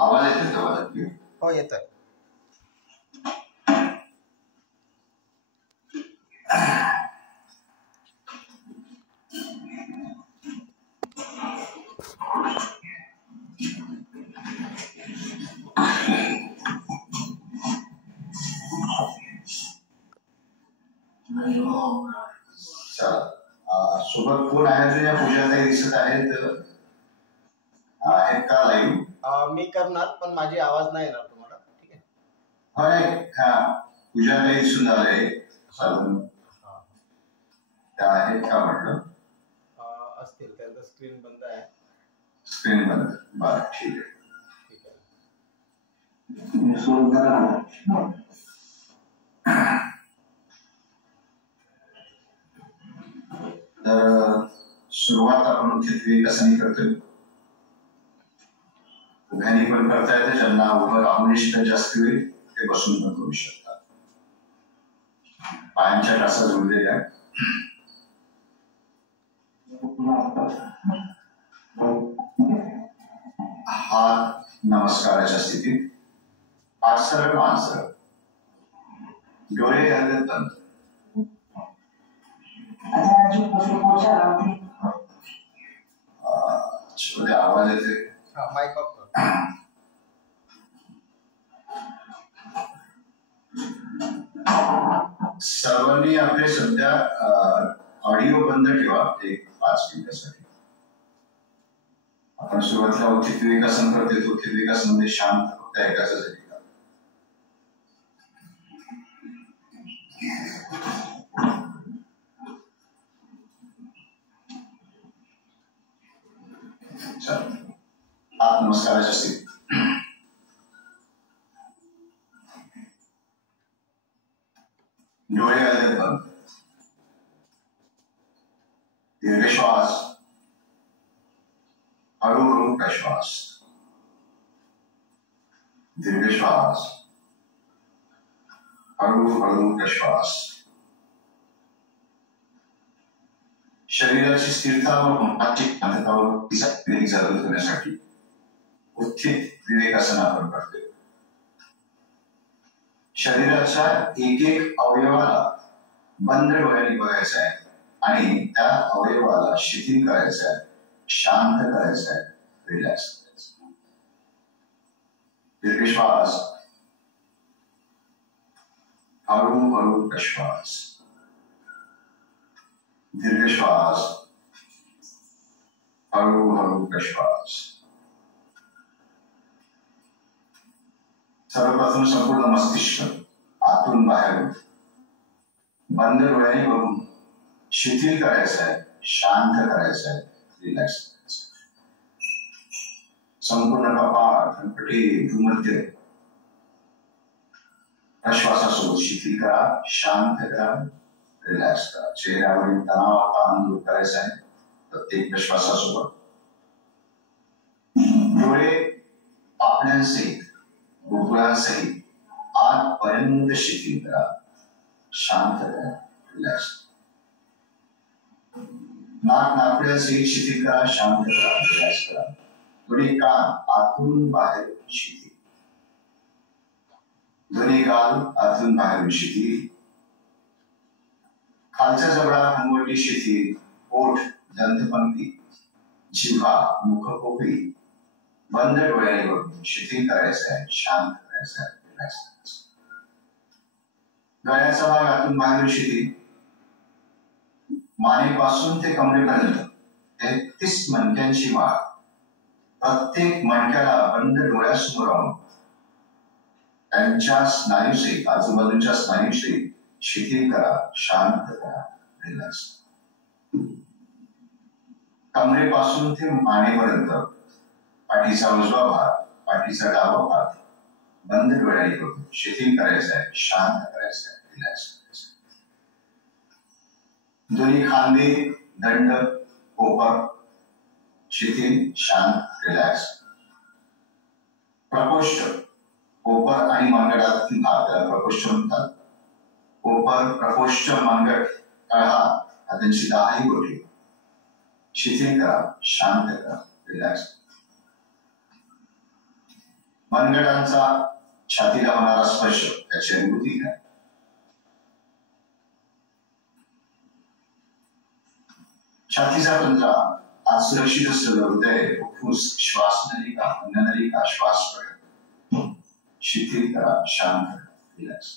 आवाज येतोय का माझा? हो येतोय. सोबत कोण आहे तुझ्या पूजाताई दिसत आहेत का लाईव्ह? मी करणार पण माझी आवाज नाही येणार तुम्हाला. ठीक आहे. पूजाताई दिसून आले त्या आहेत का म्हटलं? असतील, त्यांचा स्क्रीन बंद आहे. स्क्रीन बंद, बरं ठीक आहे. तर सुरुवात आपण मुख्यत्वे कशाने करतोय? उभ्याने पण करता येते, ज्यांना उभं राहून जास्त वेळ ते बसून पण करू शकतात. पायांच्या टाचा जोडलेल्या हात नमस्काराच्या स्थितीत, पाठ सरळ मान सरळ, डोळे घालत बंद. आवाज येते? माईक ऑफ कर. सर्वांनी आपले सध्या ऑडिओ बंद ठेवा एक 5 मिनिटासाठी. आपण सुरुवातीला उचित विकासन करतो, उचित विकासन मध्ये शांत फक्त ऐकायसाठी. हात नमस्काराच्या स्थितीत, डोळे घालत बंद, दीर्घ श्वास, हळूहळू प्रश्वास, दीर्घ श्वास, हळूहळू प्रश्वास. शरीराची स्थिरता व मनाची शांतता जागृत होण्यासाठी उत्थित विवेकासन आपण करतोय. शरीराच्या एक एक अवयवाला बंद डोळ्यांनी बघायचं आहे आणि त्या अवयवाला शिथिल करायचं आहे, शांत करायचं आहे, रिलॅक्स करायचं. दीर्घ श्वास, हळूहळू प्रश्वास, दीर्घ श्वास, हळूहळू प्रश्वास. सर्वप्रथम संपूर्ण मस्तिष्क आतून बाहेर बंद डोळ्यांनी बघून शिथिल करायचं आहे, शांत करायचं आहे, रिलॅक्स करायचं आहे. संपूर्ण कपाळ, कणकटी, भूमध्य प्रश्वासासोबत शिथिल करा, शांत करा, रिलॅक्स करा. चेहऱ्यावरील तणाव ताण दूर करायचा आहे प्रत्येक प्रश्वासासोबत. डोळे पापण्यांसहित, बुबुळांसहित आतपर्यंत शिथिल करा, शांत करा, रिलॅक्स. नाक नाकपुड्यांसहित शिथिल करा, शांत करा, रिलॅक्स करा. दोन्ही कान आतून बाहेर शिथिल, दोन्ही गाल आतून बाहेर शिथिल, खालचा जबडा हंगवटी शिथिल, ओठ दंतपंक्ती, जिव्हा मुखपोकळी बंद डोळ्यांनी बघून शिथिल करायचं आहे, शांत करायचं आहे, रिलॅक्स करायचं. गळ्याचा भाग आतून बाहेर शिथिल, मानेपासून ते कमरेपर्यंत 33 मणक्यांची वाढ. प्रत्येक मणक्याला बंद डोळ्यासमोर राहून त्यांच्या स्नायूसहित, आजूबाजूच्या स्नायूसहित शिथिल करा, शांत करा, रिलॅक्स. कमरेपासून ते मानेपर्यंत पाठीचा उजवा भाग, पाठीचा डावा भाग बंद डोळ्यांनी बघून शिथिल करायचा आहे, शांत करायचं आहे, रिलॅक्स करायचं आहे. दोन्ही खांदे, दंड, कोपर शिथिल, शांत, रिलॅक्स. प्रकोष्ठ, कोपर आणि मनगटातील भाग त्याला प्रकोष्ठ म्हणतात. कोपर, प्रकोष्ठ, मनगट, तळहात हातांची 10 बोटे शिथिल करा, शांत करा, रिलॅक्स. मनगटांचा छातीला होणारा स्पर्श त्याची अनुभूती घ्या. छातीचा पंजा आज सुरक्षित असलेलं हृदय, फुफ्फुस, श्वास नलिका, अन्ननलिका, श्वास शिथिल करा, शांत करा, रिलॅक्स.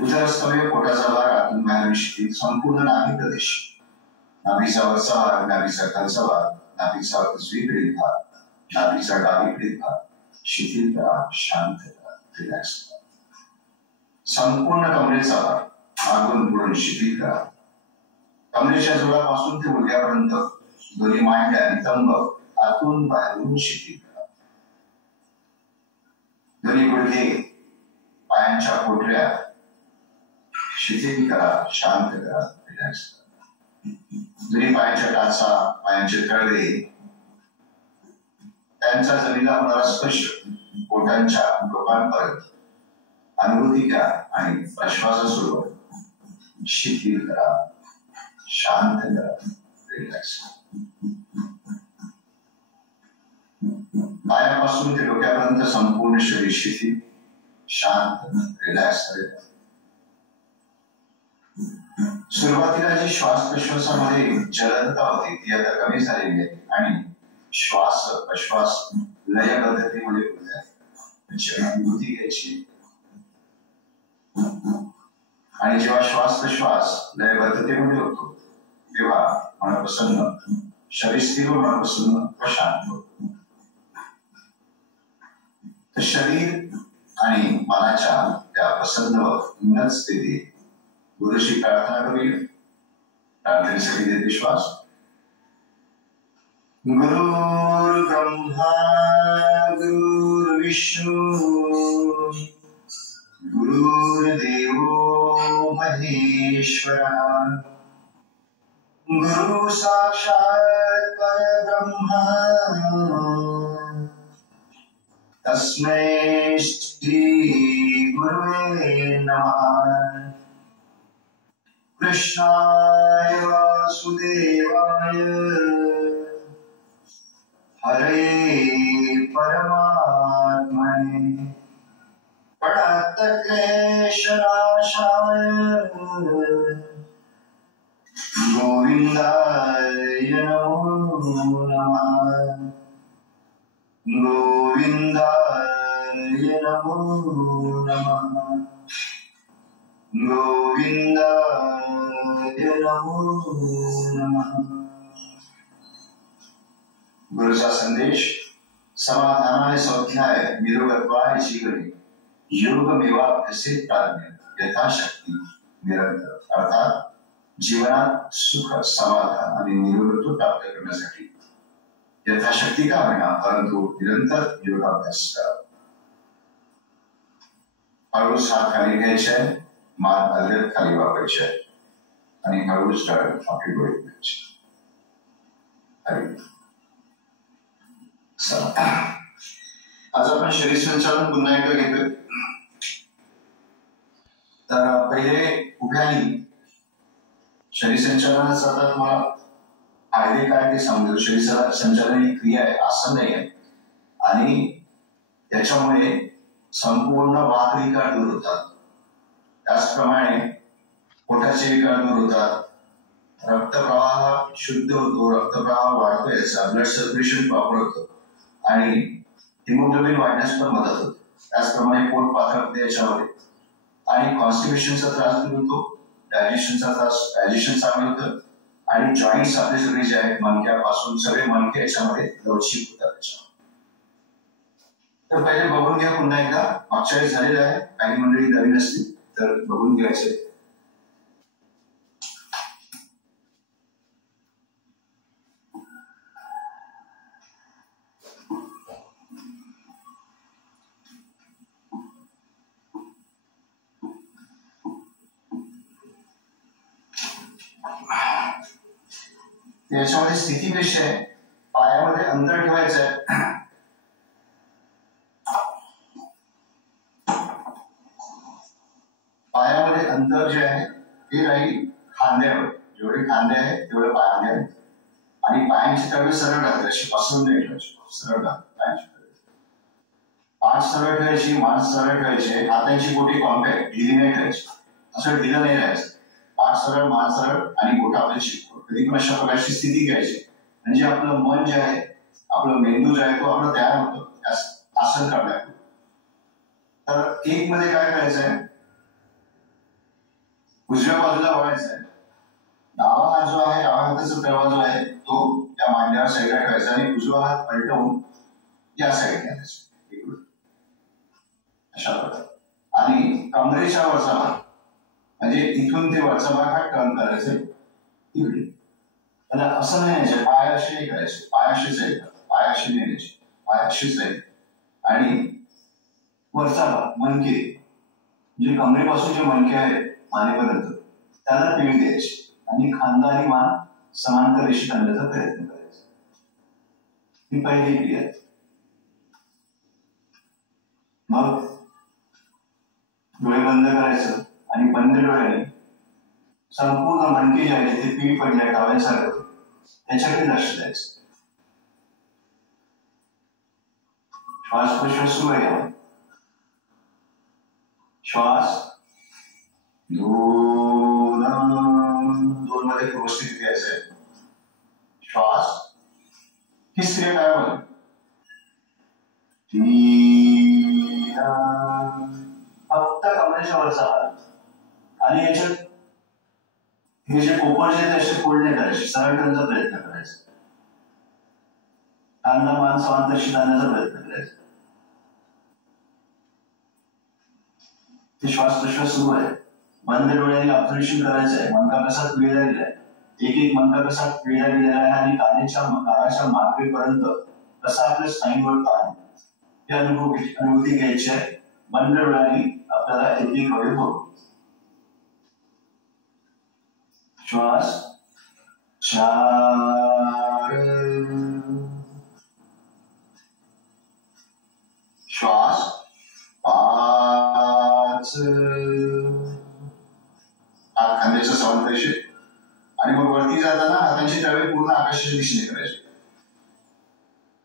उदरस्तंभ पोटाचा भाग आतून बाहेर शिथिल, संपूर्ण नाभी प्रदेश, नाभीचा वरचा भाग, नाभीचा खालचा भाग, नाभीचा उजवीकडील भाग, नाभीचा डावीकडील भाग शिथिल करा, शांत करा, रिलॅक्स करा. संपूर्ण कमरेचा भाग मागून पुढून शिथिल करा. कमरेच्या जोडापासून ते गुडघ्यापर्यंत दोन्ही मांड्या आणि तंब आतून बाहेरून शिथिल करा. दोन्ही गुडघे पायांच्या पोटऱ्या शिथिल करा, शांत करा, रिलॅक्स करा. दोन्ही पायांच्या टाचा, पायांचे तळवे, त्यांचा जमिनीला होणारा स्पर्श पोटांच्या डोकांपर्यंत अनुभूती घ्या आणि प्रश्वासासोबत शिथिल करा, शांत करा, रिलॅक्स करा. पायापासून ते डोक्यापर्यंत संपूर्ण शरीर शिथिल, शांत, रिलॅक्स करा. सुरुवातीला जी श्वास प्रश्वासामध्ये जलदता होती ती आता कमी झालेली आहे आणि श्वास प्रश्वास लयबद्धतेमध्ये होत आहे. त्याची अनुभूती घ्यायची. आणि जेव्हा श्वास प्रश्वास लयबद्धतेमध्ये होतो तेव्हा मन प्रसन्न, शरीर स्थिर व मन प्रसन्न व शांत होतो. तर शरीर आणि मनाच्या त्या प्रसन्न व उन्नत स्थितीत गुरुशी प्रार्थना करूया. प्रार्थनेसाठी देते श्वास. गुरुर् ब्रह्मा गुरुर्विष्णू गुरुर्देवो महेश्वरः गुरु साक्षात् परब्रह्म तस्मै श्री गुरुवे नमः. कृष्णाय वासुदेवाय हरे परमात्मने प्रणतक्लेशनाशाय गोविन्दाय नमो नमः. गोविन्दाय नमो नमः. गोविन्दाय नमो नमः. गुरुचा संदेश समाधानाय सौख्याय निरोगत्वाय जीवने योगमेवाभ्यसेत प्राज्ञ यथाशक्ती निरंतर. अर्थात जीवनात सुख, समाधान आणि निरोगत्व प्राप्त करण्यासाठी यथाशक्ती का होईना परंतु निरंतर योगाभ्यास करा. हळूच हात खाली घ्यायचे, मान अलगद खाली वाकायचे आणि हळूच आपली डोळे घ्यायचे. आज आपण शरीर संचालन पुन्हा एकदा घेतोय. तर पहिले उभ्यानी शरीर संचालनाचा आता तुम्हाला फायदे काय ते सांगतो. शरीर संचालन ही क्रिया आहे, आसन नाही आहे आणि त्याच्यामुळे संपूर्ण वातविकार दूर होतात. त्याचप्रमाणे पोटाचे विकार दूर होतात. रक्तप्रवाह शुद्ध होतो, रक्तप्रवाह वाढतो, याचा ब्लड सर्क्युलेशन प्रॉपर होतं आणि हिमोग्लोबिन वाढण्यास पण मदत होते. त्याचप्रमाणे पोट पातळ होते याच्यामध्ये आणि कॉन्स्टिपेशनचा त्रास दूर होतो, डायजेशन चांगलं होतं आणि जॉईंट्स आपले सगळे जे आहेत मणक्यापासून सगळे मणके याच्यामध्ये लवचिक होतात. त्याच्यामध्ये तर पहिले बघून घ्या पुन्हा एकदा. मागच्या वेळी झालेलं आहे, काही मंडळी नवीन असतील तर बघून घ्यायचे. याच्यामध्ये स्थिती कशी आहे, पायामध्ये अंतर ठेवायचं आहे. पायामध्ये अंतर जे आहे ते राहील खांद्यावर. जेवढे खांदे आहेत तेवढे पायामध्ये आहेत आणि पायांची तळवे सरळ राहते, अशी पसरून नाही ठेवायची, सरळ राहते पायांची तळवे. पाठ सरळ ठेवायची, मान सरळ ठेवायचे, हातांची बोटी कॉम्पॅक्ट, ढिली नाही ठेवायची, असं ढिलं नाही राहायचं. पाठ सरळ, मान सरळ आणि बोट आपल्या शिकतो. कधी पण अशा प्रकारची स्थिती घ्यायची, म्हणजे आपलं मन जे आहे, आपलं मेंदू जे आहे तो आपला तयार होतो आसन करण्यात. तर एक मध्ये काय करायचंय, उजव्या बाजूला वळायचंय, डावा हात जो आहे, डावा हाताचा तळवा जो आहे तो त्या मांड्यावर साईडला ठेवायचा आणि उजवा हात पलटवून या साईडने आणायचा, अशा प्रकारे. आणि कमरेच्या वरचा भाग, म्हणजे इथून ते वरचा भाग हा टर्न करायचा इकडे. त्याला असं नाही यायचे, पाय असे नाही करायचे, पाय असेच आहे, पाय असे नाही द्यायचे, पाय असेच आहे. आणि वरचा भाग मणके, म्हणजे कमरेपासून जे मणके आहेत मानेपर्यंत, त्याला पीळ द्यायची आणि खांदा आणि मान समांतर रेषेत आणण्याचा प्रयत्न करायचा. ही पहिली क्रिया आहे. मग डोळे बंद करायचं आणि बंद डोळ्याने संपूर्ण मणके जे आहे ते पीळ पडल्या डाव्यासारखं त्याच्याकडे लक्ष द्यायचं. श्वास प्रश्वास सुरू आहे. श्वास दोन मध्ये व्यवस्थित घ्यायचंय. श्वास तिसऱ्या टाळावर फक्त कमरेच्या वरचा आणि याच्यात हे जे पोपट जे असे फोल्ड नाही करायचे, सरळ करण्याचा प्रयत्न करायचा. कांदा मान समांतरशी आणण्याचा प्रयत्न करायचा. ते श्वास प्रश्वास सुरू आहे. बंद डोळ्यांनी ऑब्झर्वेशन करायचं आहे. मनका कसा पिळला गेलाय, एक एक मनका कसा पिळला गेलेला आहे आणि कानाच्या मार्गेपर्यंत कसा आपल्या स्नायूवर ताण हे अनुभूती घ्यायची आहे. बंद डोळ्यांनी आपल्याला एक एक अवयव बघू. श्वास 4, श्वास 5, हात खांद्याच्या समांतरशी आणि मग वरती जाताना हातांची तळवे पूर्ण आकाशाच्या दिशेने करायचे.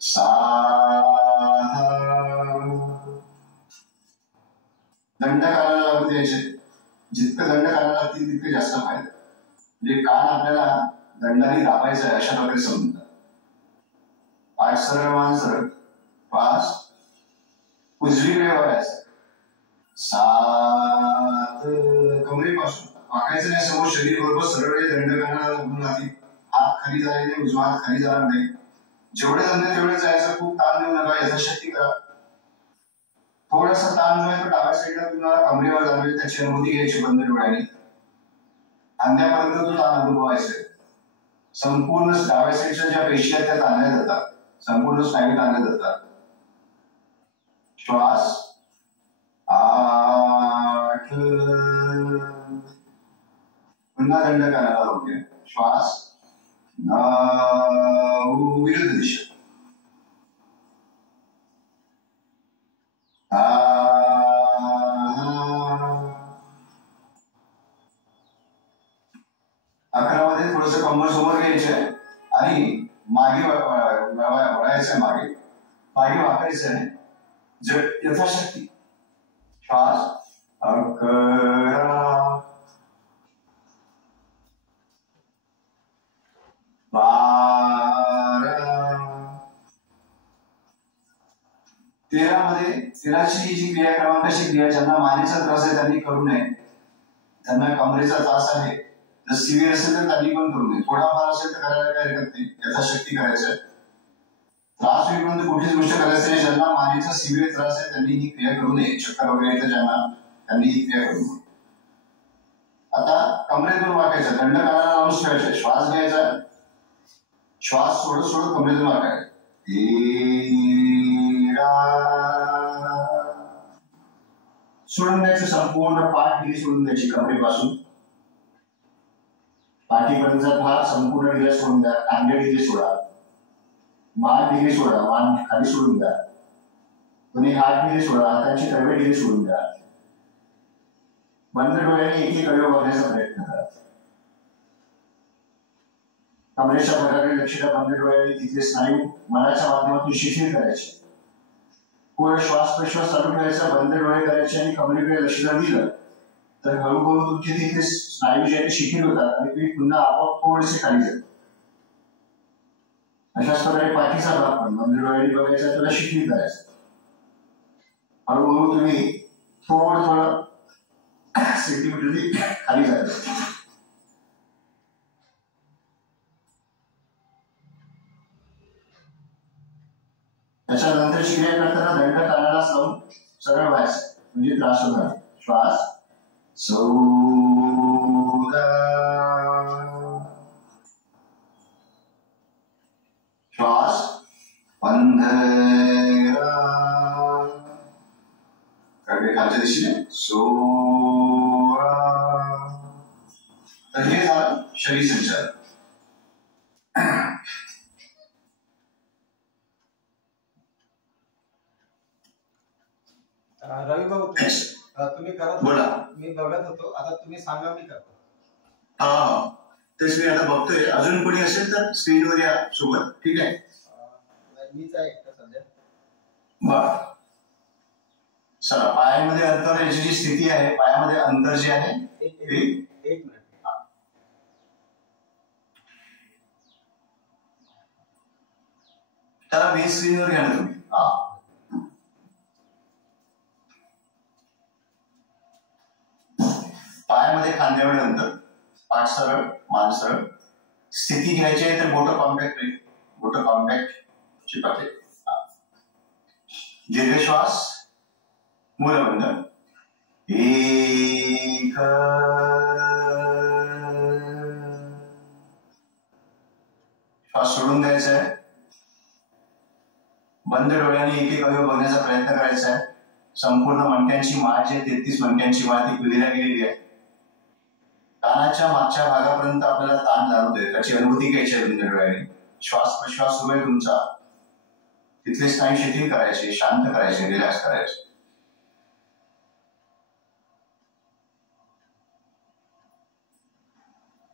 6, दंड कानाला लागू द्यायचे. जितकं दंड कानाला लागतील तितके जास्त फायदा. म्हणजे कान आपल्याला दंडाने दाबायचं आहे अशा प्रकारे समजतात. पाय सरळ, मान सरळ. 5, उजवीकडे वळायचं. 7, कमरेपासून वाकायचं नाही, समोर शरीर बरोबर सरळ दंड कानाला लागून राहतील. हात खाली जाणार नाही, उजवा हात खाली जाणार नाही. जेवढे जमते तेवढे जायचं. खूप ताण देऊ नका, यथाशक्ती करा. थोडासा ताण जो आहे तो डाव्या साईडला तुम्हाला कमरेवर जाणवेल, त्याची अनुभूती घ्यायची बंद डोळ्याने. खांद्यापर्यंत तो ताण अनुभवायचा आहे. संपूर्ण डाव्या साईडच्या ज्या पेशी आहेत त्या ताणल्या जातात, संपूर्ण स्नायू ताणल्या जातात. श्वास 8, पुन्हा दंड कानाला लावू द्या. श्वास 9, विरुद्ध दिशा. 11 मध्ये थोडस कंबर समोर घ्यायचंय आणि मागे वळायचंय, मागे वाकायचंय यथाशक्ती. श्वास 11, 12, 13 मध्ये 13ची जी क्रिया क्रमांकाची क्रिया, ज्यांना मानेचा त्रास आहे त्यांनी करू नये. त्यांना कमरेचा त्रास आहे, जर सिव्हिअर असेल तर त्यांनी पण करू नये. थोडाफार असेल तर करायला काही हरकत नाही, यथाशक्ती करायचं. त्रास होईपर्यंत कुठलीच गोष्ट करायचं नाही. ज्यांना मानेचा सिव्हिअर त्रास आहे त्यांनी ही क्रिया करू नये. चक्कर वगैरे येतं ज्यांना, त्यांनी ही क्रिया करू नये. आता कमरेतून वाकायचं, दंड कानाला लावून ठेवायचं. श्वास घ्यायचा, श्वास सोडत कमरेतून वाकायचं. 13, सोडून द्यायचं. संपूर्ण पाठ ढिली सोडून द्यायची कमरेपासून. पाठीपर्यंतचा भाग संपूर्ण ढिला सोडून द्या. कांदे ढिले सोडा, मान ढिली सोडा, मान खाली सोडून द्या. दोन्ही हात ढिले सोडा, हातांची तळवे ढिली सोडून द्या. बंद डोळ्याने एक एक अवयव बघण्याचा प्रयत्न करा. कमरेच्या भागाकडे लक्ष द्या. बंद डोळ्याने तिथले स्नायू मनाच्या माध्यमातून शिथिल करायचे. पूर्ण श्वास प्रश्वास चालू ठेवायचा, बंद डोळे करायचे आणि कमरेकडे लक्ष जर दिलं तर हळूहळू तुमचे तिथले स्नायू जे आहेत शिथिल होतात आणि तुम्ही पुन्हा आपोआप थोडेसे खाली जातात. अशाच प्रकारे पाठीचा भाग पण बंद डोळ्यांनी बघायचा, त्याला शिथिल करायचा. हळूहळू तुम्ही थोडं सेंटीमीटर खाली जायचं. त्याच्यानंतर क्रिया करताना दंड कानाला लावून सरळ व्हायचं, म्हणजे त्रास होणार. श्वास सौदा, श्वास पंधरा, कडे खालच्या दिशेने 16. तर हे झालं शरीर संचालन. रवी भाऊ तुम्ही करत बोला. मी बघत होतो, आता तुम्ही सांगा मी करतो. हा तेच मी आता बघतोय. अजून कोणी असेल तर स्क्रीनवर या सोबत. ठीक आहे, मीच आहे एकटा सध्या. बर, चला. पायामध्ये अंतर याची जी स्थिती आहे, पायामध्ये अंतर जे आहे एक मिनिट. त्याला मेन स्क्रीनवर घ्या ना तुम्ही. पायामध्ये खांद्यावर अंतर, पाठ सरळ, मान सरळ. स्थिती घ्यायची आहे तर बोटं कॉम्पॅक्ट चिपकले. दीर्घ श्वास, मूलबंध. एक, श्वास सोडून द्यायचा आहे. बंद डोळ्यांनी एक एक अवयव बघण्याचा प्रयत्न करायचा आहे. संपूर्ण मणक्यांची माळ जी आहे, 33 मणक्यांची माळ ती पिळल्या गेलेली आहे. कानाच्या मागच्या भागापर्यंत आपल्याला ताण जाणवतोय, त्याची अनुभूती घ्यायची आहे बंद डोळ्याने. श्वास प्रश्वास सुरू आहे तुमचा. तिथले स्नायू शिथिल करायचे, शांत करायचे, रिलॅक्स करायचे.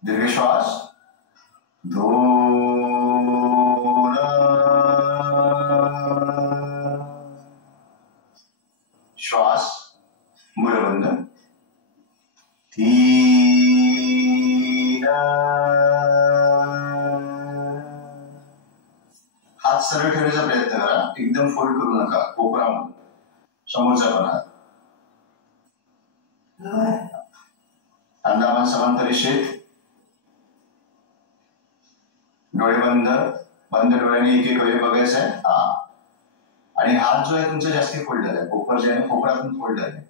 दीर्घ श्वास 2, श्वास मूलबंध 3. हात सरळ ठेवण्याचा प्रयत्न करा, एकदम फोल्ड करू नका. कोपरा म्हणून समोरचा पण हात. अंदामान समांतर रेषेत, डोळे बंद. बंद डोळ्याने एक एक अवयव बघायचा आहे. आणि हात जो आहे तुमचा जास्ती फोल्ड झालाय, कोपर जे आहे कोपरातून फोल्ड झालाय.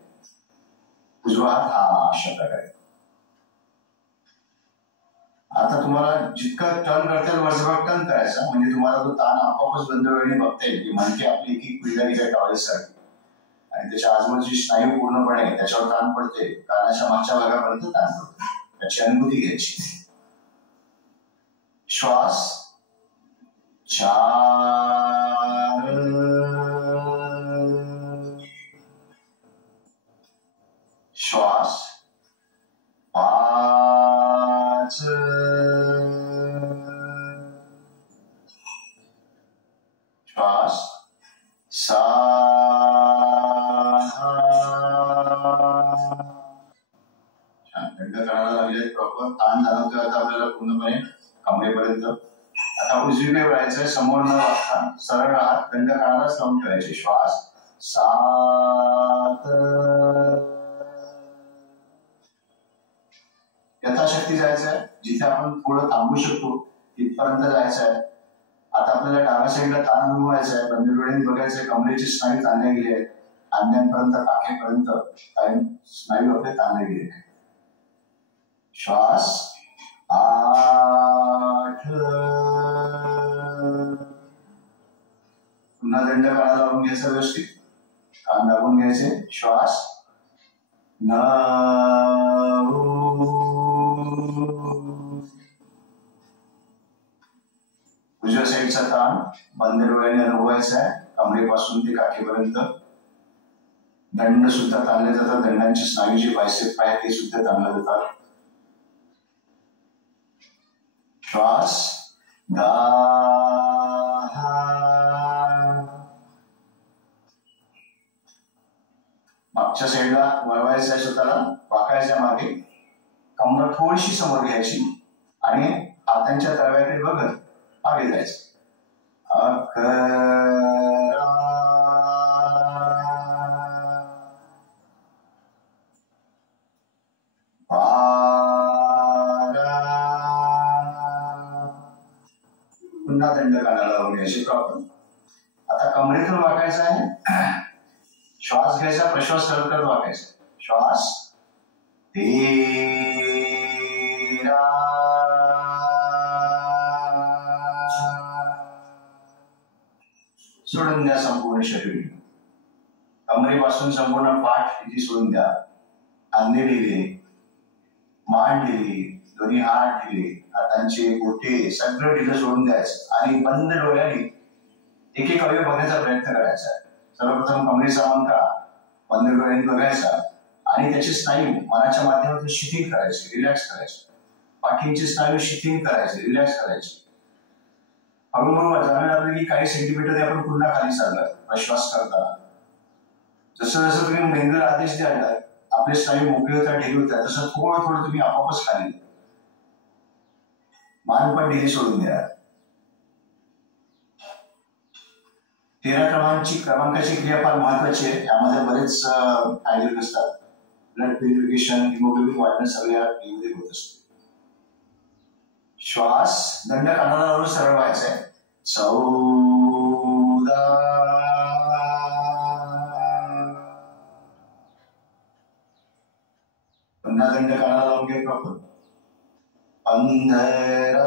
उजवा हात अशा प्रकारे. आता तुम्हाला जितका टर्न करता येईल वरचा टर्न करायचा, म्हणजे तुम्हाला तो ताण आपोआपच बंद डोळ्याने बघता येईल की मणके आपली एक एक पिळल्या गेल्या टॉवेलसारखी, आणि त्याच्या आजूबाजूची स्नायू पूर्णपणे त्याच्यावर ताण पडते. कानाच्या मागच्या भागापर्यंत ताण पडतो, त्याची अनुभूती घ्यायची. श्वास 4, श्वास 5, श्वास 6. थंड करायला लागले, प्रॉपर ताण जाणवतोय आता आपल्याला पूर्णपणे कमरेपर्यंत. आता उजवीकडे वळायचंय, समोर न वागता सरळ राहत, थंड कानालाच लावून ठेवायचे. श्वास 7. यथाशक्ती जायचंय, जिथे आपण थोडं थांबू शकतो तिथपर्यंत जायचंय. आता आपल्याला डाव्या साईडला ताण अनुभवायचा आहे. बंद डोळ्यांनी बघायचंय, कमरेचे स्नायू ताणले गेले आहेत. खांद्यांपर्यंत, टाकेपर्यंत स्नायू आपले ताणले गेले आहेत. श्वास 8. पुन्हा दंड कानाला लावून घ्यायचा, व्यवस्थित कान दाबून घ्यायचे. श्वास 9. उजव्या साईडचा ताण बंद डोळ्याने अनुभवायचा आहे, कमरेपासून ते काखेपर्यंत. दंड सुद्धा ताणले जातात. दंडांचे स्नायू जे बायसेप आहेत ते सुद्धा ताणले जातात. श्वास मागच्या साईडला वळवायचं आहे, स्वतःला वाकायच्या मागे कमर थोडीशी समोर घ्यायची आणि हातांच्या तळव्याकडे बघत मागे जायचं. पुन्हा दंड कानाला लावून घ्यायचे प्रॉपर. आता कमरेतून वाकायचं आहे. श्वास घ्यायचा, प्रश्वास करत करत वाकायचा. श्वास तेरा, सोडून द्या संपूर्ण शरीर. कमरेपासून संपूर्ण पाठ तिथे सोडून द्या. खांदे दिले, मान दिली, दोन्ही हात दिले, हातांचे बोटे सगळं दिलं सोडून द्यायचं आणि बंद डोळ्याने एक एक अवयव बघण्याचा प्रयत्न करायचा आहे. सर्वप्रथम कमरेचा मनका बंद डोळ्यांनी बघायचा आणि त्याचे स्नायू मनाच्या माध्यमातून शिथिल करायचे, रिलॅक्स करायचे. पाठींचे स्नायू शिथिल करायचे, रिलॅक्स करायचे. हळूहळू जाणवलं आपल्याला की काही सेंटीमीटर आपण पुन्हा खाली चाललाय प्रश्वास करताना. जसं जसं तुम्ही मेंदूला आदेश द्यायला आपले स्नायू मोकळे होतात, ढिले होतात, तसं थोडं थोडं तुम्ही आपोआपच खाली. मान पण ढिली सोडून द्या. 13 क्रमांकाची क्रिया फार महत्वाची आहे. यामध्ये बरेच फायदे असतात. ब्लड प्युरिफिकेशन, हिमोग्लोबिन वाढणं सगळ्या यामध्ये होत असते. श्वास दंड कानाला लावून सरळ व्हायचा आहे. 14, पुन्हा दंड कानाला लावून घे प्रॉपर. 15,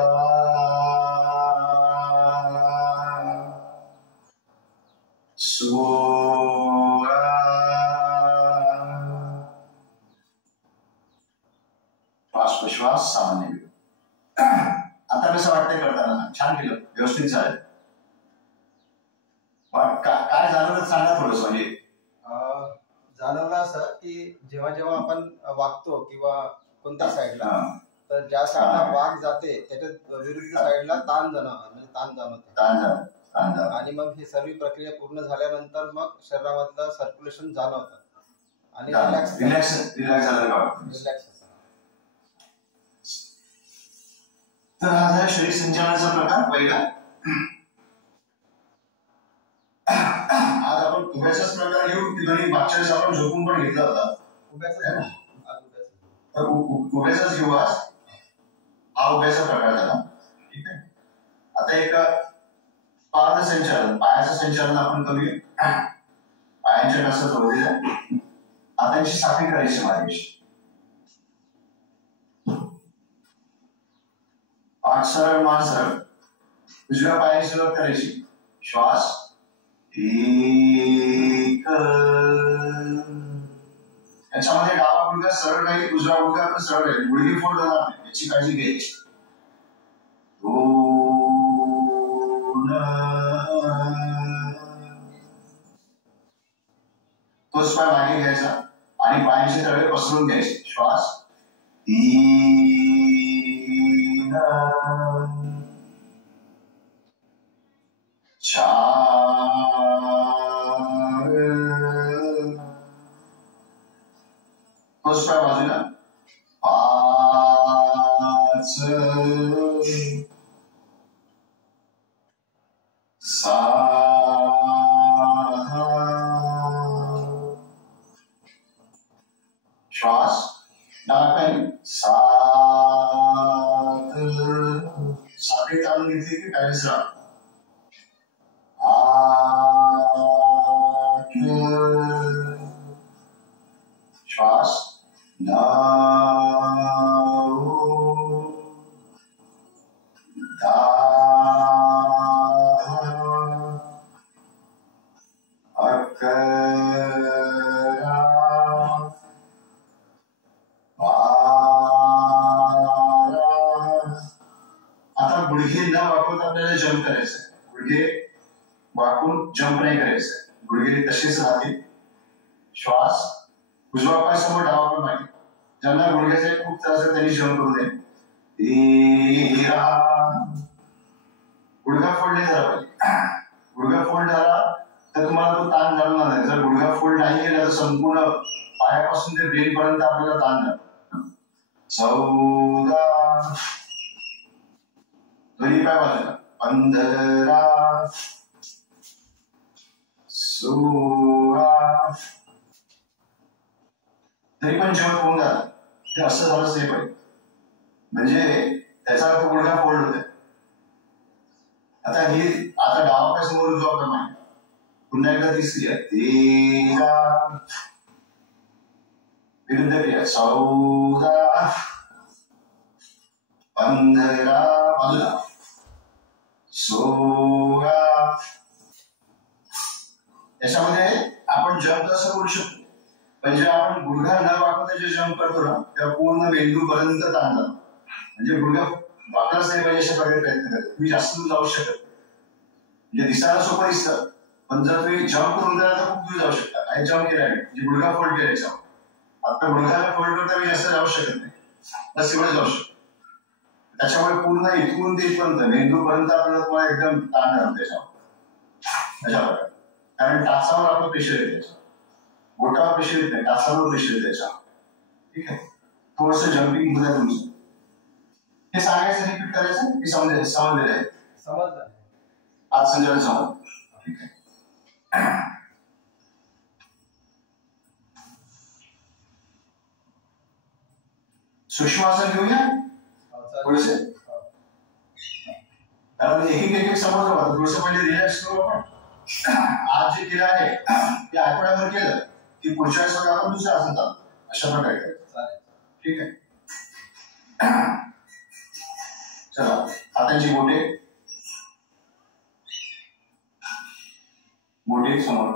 16, श्वास प्रश्वास सामान्य. आता कसं वाटतंय करताना? छान केलं, व्यवस्थित झालं. काय जाणवलं सांगा थोडस. म्हणजे जाणवलं असं की जेव्हा जेव्हा आपण वागतो किंवा कोणत्या साईडला, तर ज्या साईडला वाघ जाते त्याच्या विरुद्ध साईडला ताण जाणवते. आणि मग ही सर्व प्रक्रिया पूर्ण झाल्यानंतर मग शरीरामधलं सर्क्युलेशन जाणवतं आणि रिलॅक्स. तर हा झाला शरीर संचालनाचा प्रकार पहिला. आज आपण उभ्याचाच प्रकार घेऊ की दोन्ही मागच्या वेळेस आपण झोपून पण घेतला होता. तर उभ्याचाच घेऊ आज. हा उभ्याचा प्रकार झाला. ठीक आहे. आता एक पाद संचालन, पायाचं संचालन आपण करूया. पायांच्या कसं जोडले जाते, हातांची साखळी करायची मार्गेशी. पाठ सरळ, मान सरळ. उजव्या पायाची सुरुवात करायची. श्वास 1. याच्यामध्ये डावा गुडघा सरळ नाही, उजवा गुडघा पण सरळ आहे. गुडघे फोड जाणार नाही, याची काळजी घ्यायची. 2. तोच पाय मागे घ्यायचा आणि पायांचे तळवे पसरून घ्यायचे. श्वास 3, 4. तोच पाय बाजूला 5, 6. श्वास नाकाने 7. साखळी ताणून घेतली की टाळीच राहा. 8. श्वास 9. 10. 11. 12. आता गुडघे न वापरता आपल्याला जंप करायचंय. गुडघे वाकून जंप नाही करायचंय. गुडघे तसेच राहतील. श्वास उजवा पाय समोर, डावा पाय मागे. ज्यांना गुडघ्याचा खूप त्रास आहे त्यांनी जंप करू नये. 13. पायापासून ते ब्रेन पर्यंत आपल्याला ताण जातो. 14 दोन्ही पाय बाजूला, 15 16 तरी पण जंप होऊन जात. ते असं झालंच नाही पाहिजे, म्हणजे त्याचा अर्थ गुडघा फोल्ड होते. आता डावा पाय समोर उजवा पाय मागे, पुन्हा एकदा तिसरी आहे. 13 विरुद्ध क्रिया, 14 15 बाजूला, 16. याच्यामध्ये आपण जंप कसं करू शकतो, म्हणजे आपण गुडघा न वाकवता जे जंप करतो ना, तेव्हा पूर्ण मेंदूपर्यंत ताण जातो. म्हणजे गुडघा वाकलाच नाही पाहिजे अशा प्रकारे प्रयत्न करतो. तुम्ही जास्त दूर जाऊ शकत, म्हणजे दिसायला सोपं दिसतं, पण जर तुम्ही जंप करून जाल तर खूप दूर जाऊ शकता. आणि जंप केला म्हणजे गुडघा फोल्ड केला, आता गुडघाला फोल्ड करता मी जास्त जाऊ शकत नाही, बस एवढं जाऊ शकतो. त्याच्यामुळे पूर्ण इथून तिथपर्यंत मेंदूपर्यंत आपल्याला तुम्हाला एकदम ताण जातो त्याच्यावर, अशा प्रकारे. कारण टाचावर आपलं प्रेशर येते, बोटावर प्रेशर येत नाही, टाचावर प्रेशर येते त्याच्यावर. ठीक आहे, थोडस जम्पिंग होत आहे तुमचं. हे सांगायचं, रिपीट करायचं, हे समजलेलं आहे, समजलं आज संजय समज. ठीक आहे, सूक्ष्मासन घेऊया थोडेसे, कारण एक एक समजलं होतं. थोडंसं पहिले रिलॅक्स करू आपण. आज जे केलं आहे ते आठवड्याभर केलं की पुढच्या वेळेस आपण दुसरं आसन चालू, अशा प्रकारे. ठीक आहे, चला हातांची बोटे समोर,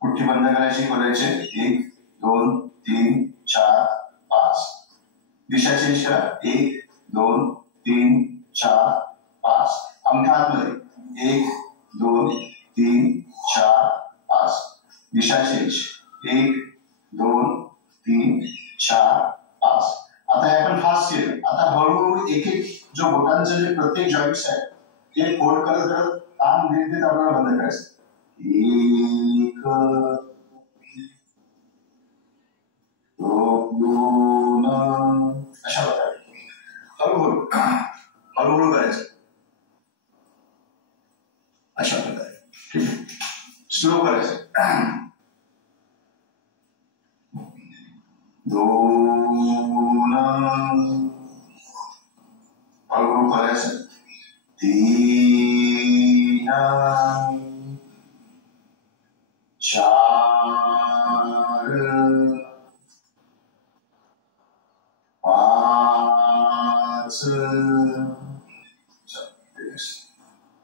कुठली बंद करायची, खोलायचे. 1 2 3 4 5. दिशा चेंज करा. 1 2 3 4 5. अंगठा आतमध्ये. 1 2 3 4 5. दिशा चेंज. 1 2 3 4 5. आता हे आपण फास्ट केलं. आता हळूहळू एक एक जो बोटांचे जे प्रत्येक जॉईंट्स आहे ते फोल्ड करत करत ताण देत देत आपल्याला बंद करायचं. 1 2 अशा प्रकारे हळूहळू करायचं, अशा प्रकारे. स्लो करायचं. 2 हळूहळू करायचं. 3 4 5.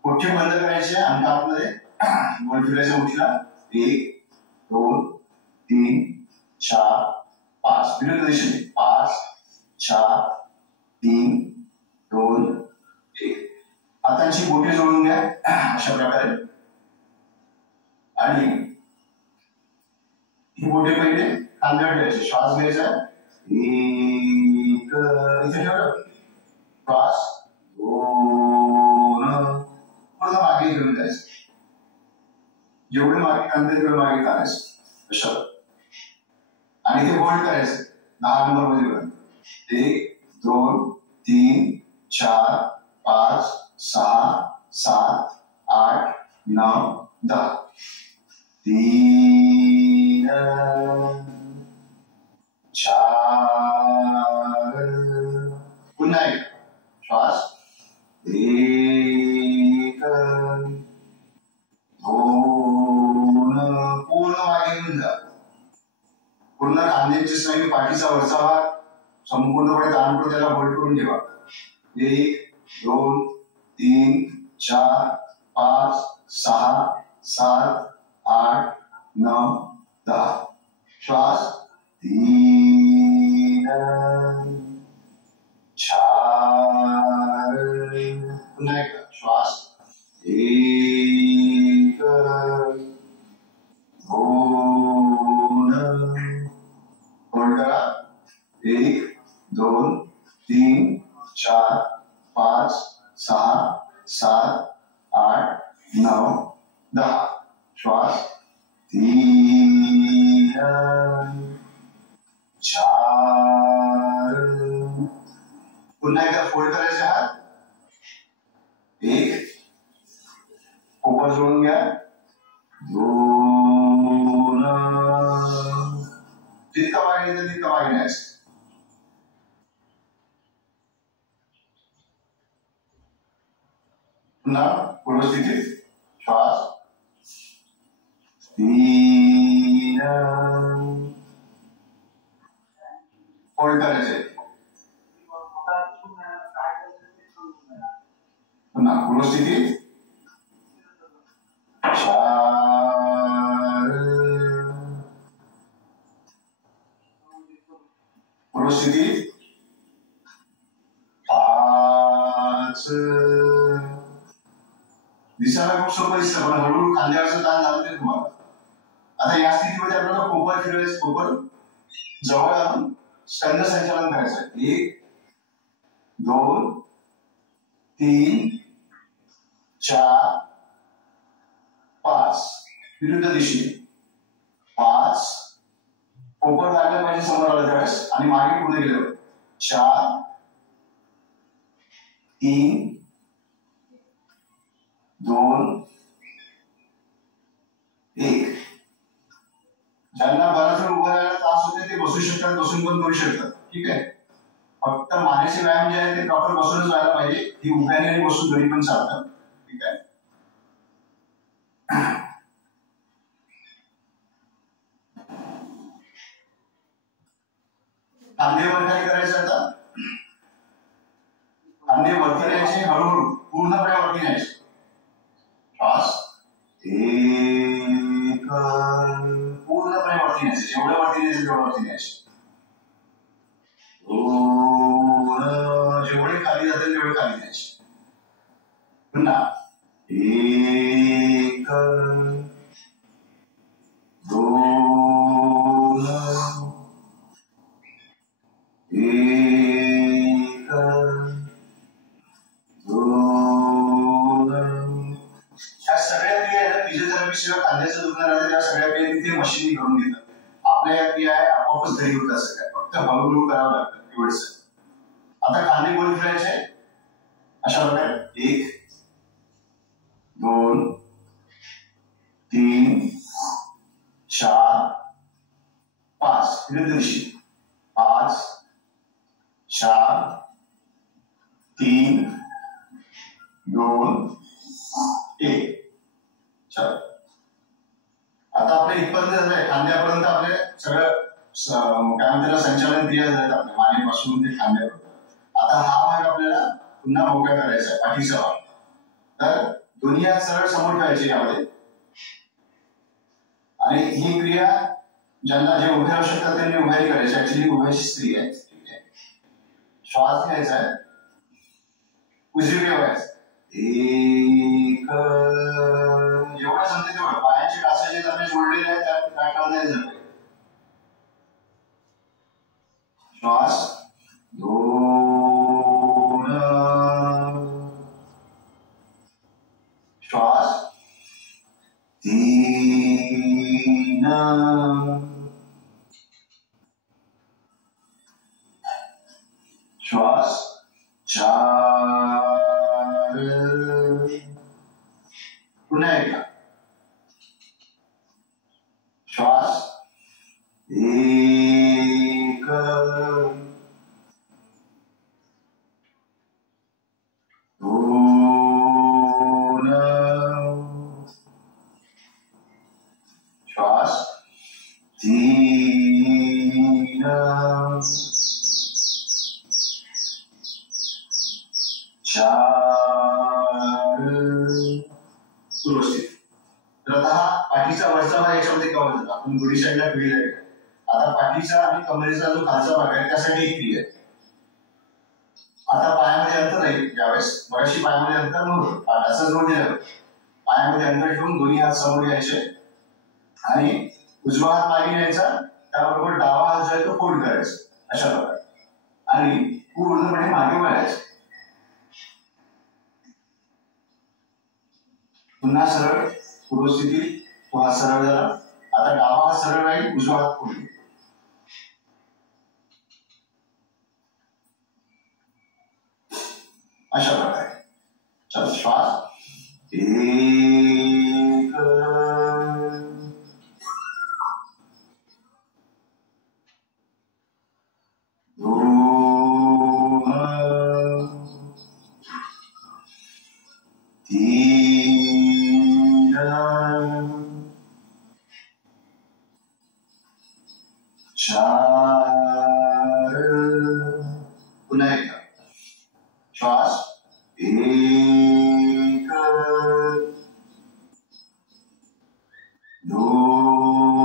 मुठी बंद करायची, अंगठा आतमध्ये वर फिरायचं मुठीला. 1 2 3 4 5. विरुद्ध दिशेने. 5 4 3 2 1. हातांची बोटे जोडून घ्या अशा प्रकारे, आणि ही बोटे पहिले खांद्यावर ठेवायची. श्वास घ्यायचा. 1 इथे ठेवलं. श्वास. 2 पूर्ण मागे घेऊन जायचं. जेवढे मागे काढते तेवढे मागे काढायचं, अशा. आणि ते होल्ड करायचं 10 नंबर मध्ये. 1 2 3 4 5 6 7 8 9 10. 3 4. पुन्हा एक श्वास. 1 2. पूर्ण मागे घेऊन जा. पूर्ण खांद्याची स्नायू, पाठीचा वरचा भाग संपूर्णपणे ताण करून त्याला होल्ड करून ठेवा. 1 2 3 4 5 6 7 8 9 10. श्वास. 3 4. पुन्हा एकदा श्वास. 1 2. होल्ड करा. 1 2 3 4 5 6 7 8 9 10. श्वास. 3 चार, पुन्हा एकदा फोल्ड करायचे हात, एक, कोपर जोडून घ्या, दोन, जितका मागे येतं तितका मागे न्यायचं. पुन्हा पूर्वस्थितीत श्वास, तीन, फोल्ड करायचे, पुन्हा पूर्वस्थितीत चार, पूर्वस्थितीत पाच. दिसायला खूप सोपं दिसतं पण हळूहळू खांद्यावरचं ताण झालं ते तुम्हाला. आता या स्थितीमध्ये आपल्याला कोपर फिरवायचं, कोपर जवळ आणून स्कंद संचालन करायचं. एक, दोन, तीन, चार, पाच, विरुद्ध दिशेने पाच, कोपर लागलं पाहिजे समोर आलं त्यावेळेस आणि मागे पुढे गेलं. चार, तीन, दोन, एक. ज्यांना बराच वेळ उभं राहायला त्रास होते ते बसू शकतात, बसून पण करू शकतात. ठीक आहे. फक्त मानेचे व्यायाम जे आहे ते प्रॉपर बसूनच व्हायला पाहिजे. ही उभ्याने आणि बसून दोन्ही पण चालतात. ठीक आहे. खांदेवर काय करायचं आता, खांदे वरती न्यायचे, हळूहळू पूर्णपणे वरती न्यायचे. श्वास, एक, पूर्णपणे वरती न्यायचे, जेवढं वरती न्यायचं तेवढं वरती न्यायचे. दोन, जेवढे खाली जातील तेवढे खाली न्यायचे. पुन्हा एक, दोन, एक, दोन. ह्या सगळ्या क्रिया आहेत फिजिओथेरपी शिवाय खांद्याचं दुखणं राहते त्या सगळ्या क्रिया तिथे मशीनी करून घेतात. आपल्या या क्रिया आहे आपोआपच घरी होतात सगळ्या, फक्त हळूहळू करावं लागतं एवढंच. आता खांदे गोल फिरायचे अशा प्रकारे, एक, दोन, तीन, चार, पाच, विरुद्ध दिशेने पाच, चार, तीन, दोन, एक. चल आता आपल्या इथपर्यंत झालंय, खांद्यापर्यंत आपले सगळं काय म्हणतात संचालन क्रिया झाल्यात आपल्या मानेपासून ते खांद्यापर्यंत. आता हा भाग आपल्याला पुन्हा मोकळा करायचा आहे, पाठीचा भाग. तर दोन्ही हात सरळ समोर ठेवायचे यामध्ये आणि ही क्रिया ज्यांना जे उभे राहू शकतात त्यांनी उभ्याही करायची. ऍक्च्युली उभ्याची स्त्री आहे. ठीक आहे. श्वास घ्यायचा आहे, उजवीकडे व्हायचं, एक, जेवढं जमते तेवढं. पायाचे कासा जे आपले जोडलेले आहेत त्यात काय करता येईल. श्वास, दोन, श्वास, तीन, श्वास, चार, पुन्हा एकदा श्वास, एक, दोन, श्वास, तीन, चार, व्यवस्थित. तर आता हा पाठीचा वरचा भाग याच्यामध्ये कव्हर झाला. आपण दोन्ही साईडला क्रिया आहे. आता पाठीचा आणि कमरेचा जो खालचा भाग आहे त्यासाठी एक क्रिया आहे. आता पायामध्ये अंतर नाही ज्यावेळेस, बऱ्याचशी पायामध्ये अंतर नव्हतं, पाठाचा जोड दिला, पायामध्ये अंतर ठेवून दोन्ही हात समोर घ्यायचे आणि उजवा हात मागे न्यायचा, त्याबरोबर डावा हात जो आहे तो फोल्ड करायचा अशा प्रकारे आणि पूर्णपणे मागे वळायचं. पुन्हा सरळ पूर्वस्थिती, तो हात सरळ झाला. आता डावा हात सरळ राहील, उजवा हात पुढे. अशा प्रकारे. चल श्वास. एक, दोन, तीन, चार. पुन्हा एकदा श्वास. एक, दोन,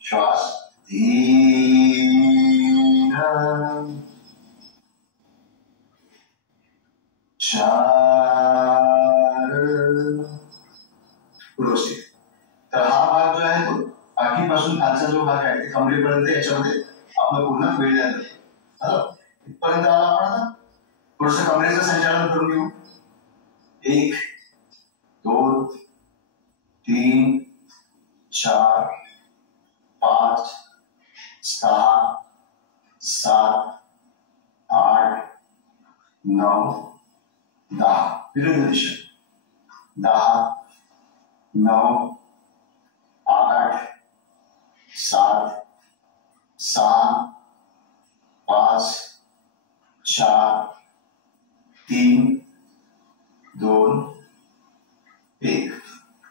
श्वास. तीन, चार. व्यवस्थित. तर हा भाग जो आहे तो पाठीपासून खालचा जो भाग आहे ते कमरेपर्यंत याच्यामध्ये आपला पूर्ण वेळ द्यायला जातो. इथपर्यंत आला आपण. आता थोडस कमरेचं संचालन करून घेऊ. 1, 2, 3, 4, 5, 6, 7, 8, 9, 10. विरुद्ध दिशा. 10, 9, 8, 7, 6, 5, 4, 3, 2, 1.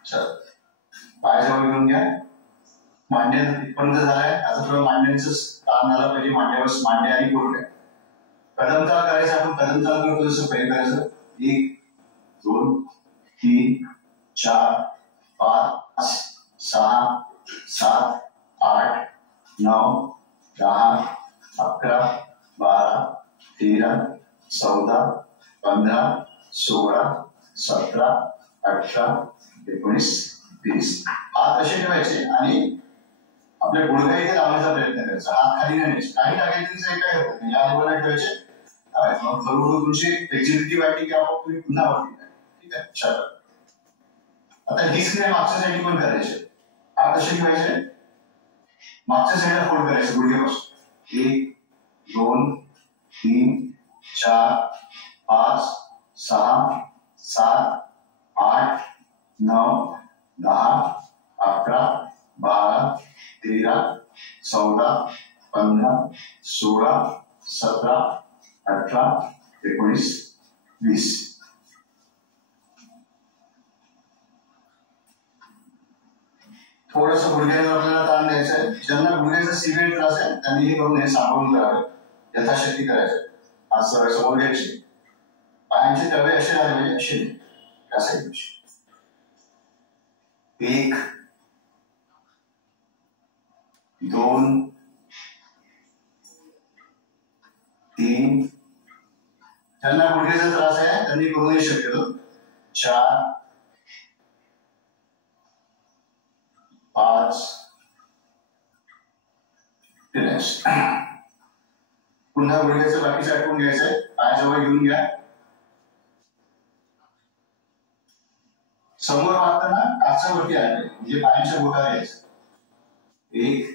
चल पायाजवळ घेऊन घ्या. मांड्या इथपर्यंत झालाय. आता थोडं मांड्यांचं ताण झाला पाहिजे. मांड्यावर मांड्या आणि पोटल्या. कदमताल करायचं. आपण कदमताल करतो जसं पहिले करायचं. 1, 2, 3, 4, 5, 6, 7, 8, 9, 10, 11, 12, 13, 14, 15, 16, 17, 18, 19, 20. हात असे ठेवायचे आणि आपल्या गुडघ्या इथे लावण्याचा प्रयत्न करायचा. हात खाली नाही न्यायचे. काही टाकायचं काय होत नाही. या लेवलला ठेवायचे. मग हळूहळू तुमची फ्लेक्झिबिलिटी वाढली की आपोआप तुम्ही पुन्हा वरती. ठीक आहे. चला आता हीच क्रिया मागच्या साईडला पण करायची. हात असे ठेवायचे. मागच्या साईडला फोल्ड करायचे गुडघ्यापासून. 1, 2, 3, 4, 5, 6, 7, 8, 9, 10, 11, 12, 13, 14, 15, 16, 17, 18, 19, 20. थोडस गुडघ्यावर आपल्याला ताण द्यायचा आहे. ज्यांना गुडघ्याचा सिव्हिअर त्रास आहे त्यांनी हे करून हे सांभाळून करावे. यथाशक्ती करायचं. हात सरळ समोर घ्यायचे. पायांचे तळवे असे झाले पाहिजे. असे त्या साईडचे. 1, 2, 3. ज्यांना गुडघ्याचा त्रास आहे त्यांनी करून हे शक्यतो. 4, 5. पुन्हा गुडघ्याचं बाकीचं आटवून घ्यायचंय. पायाजवळ घेऊन घ्या. समोर वागताना काचावरती आले म्हणजे पायांच्या बोटाला यायचं. 1,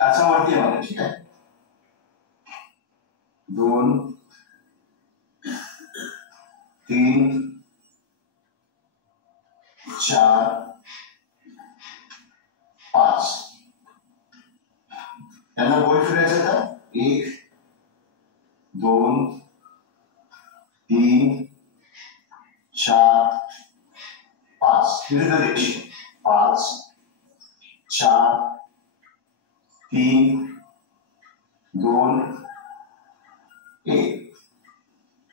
काचावरती आहे. ठीक आहे. 2, 3, 4, 5. यांना गोल फिरायचं तर 1, 2, 3, 4, 5. विरुद्ध दिशा. 5, 4, 3, 2, 1.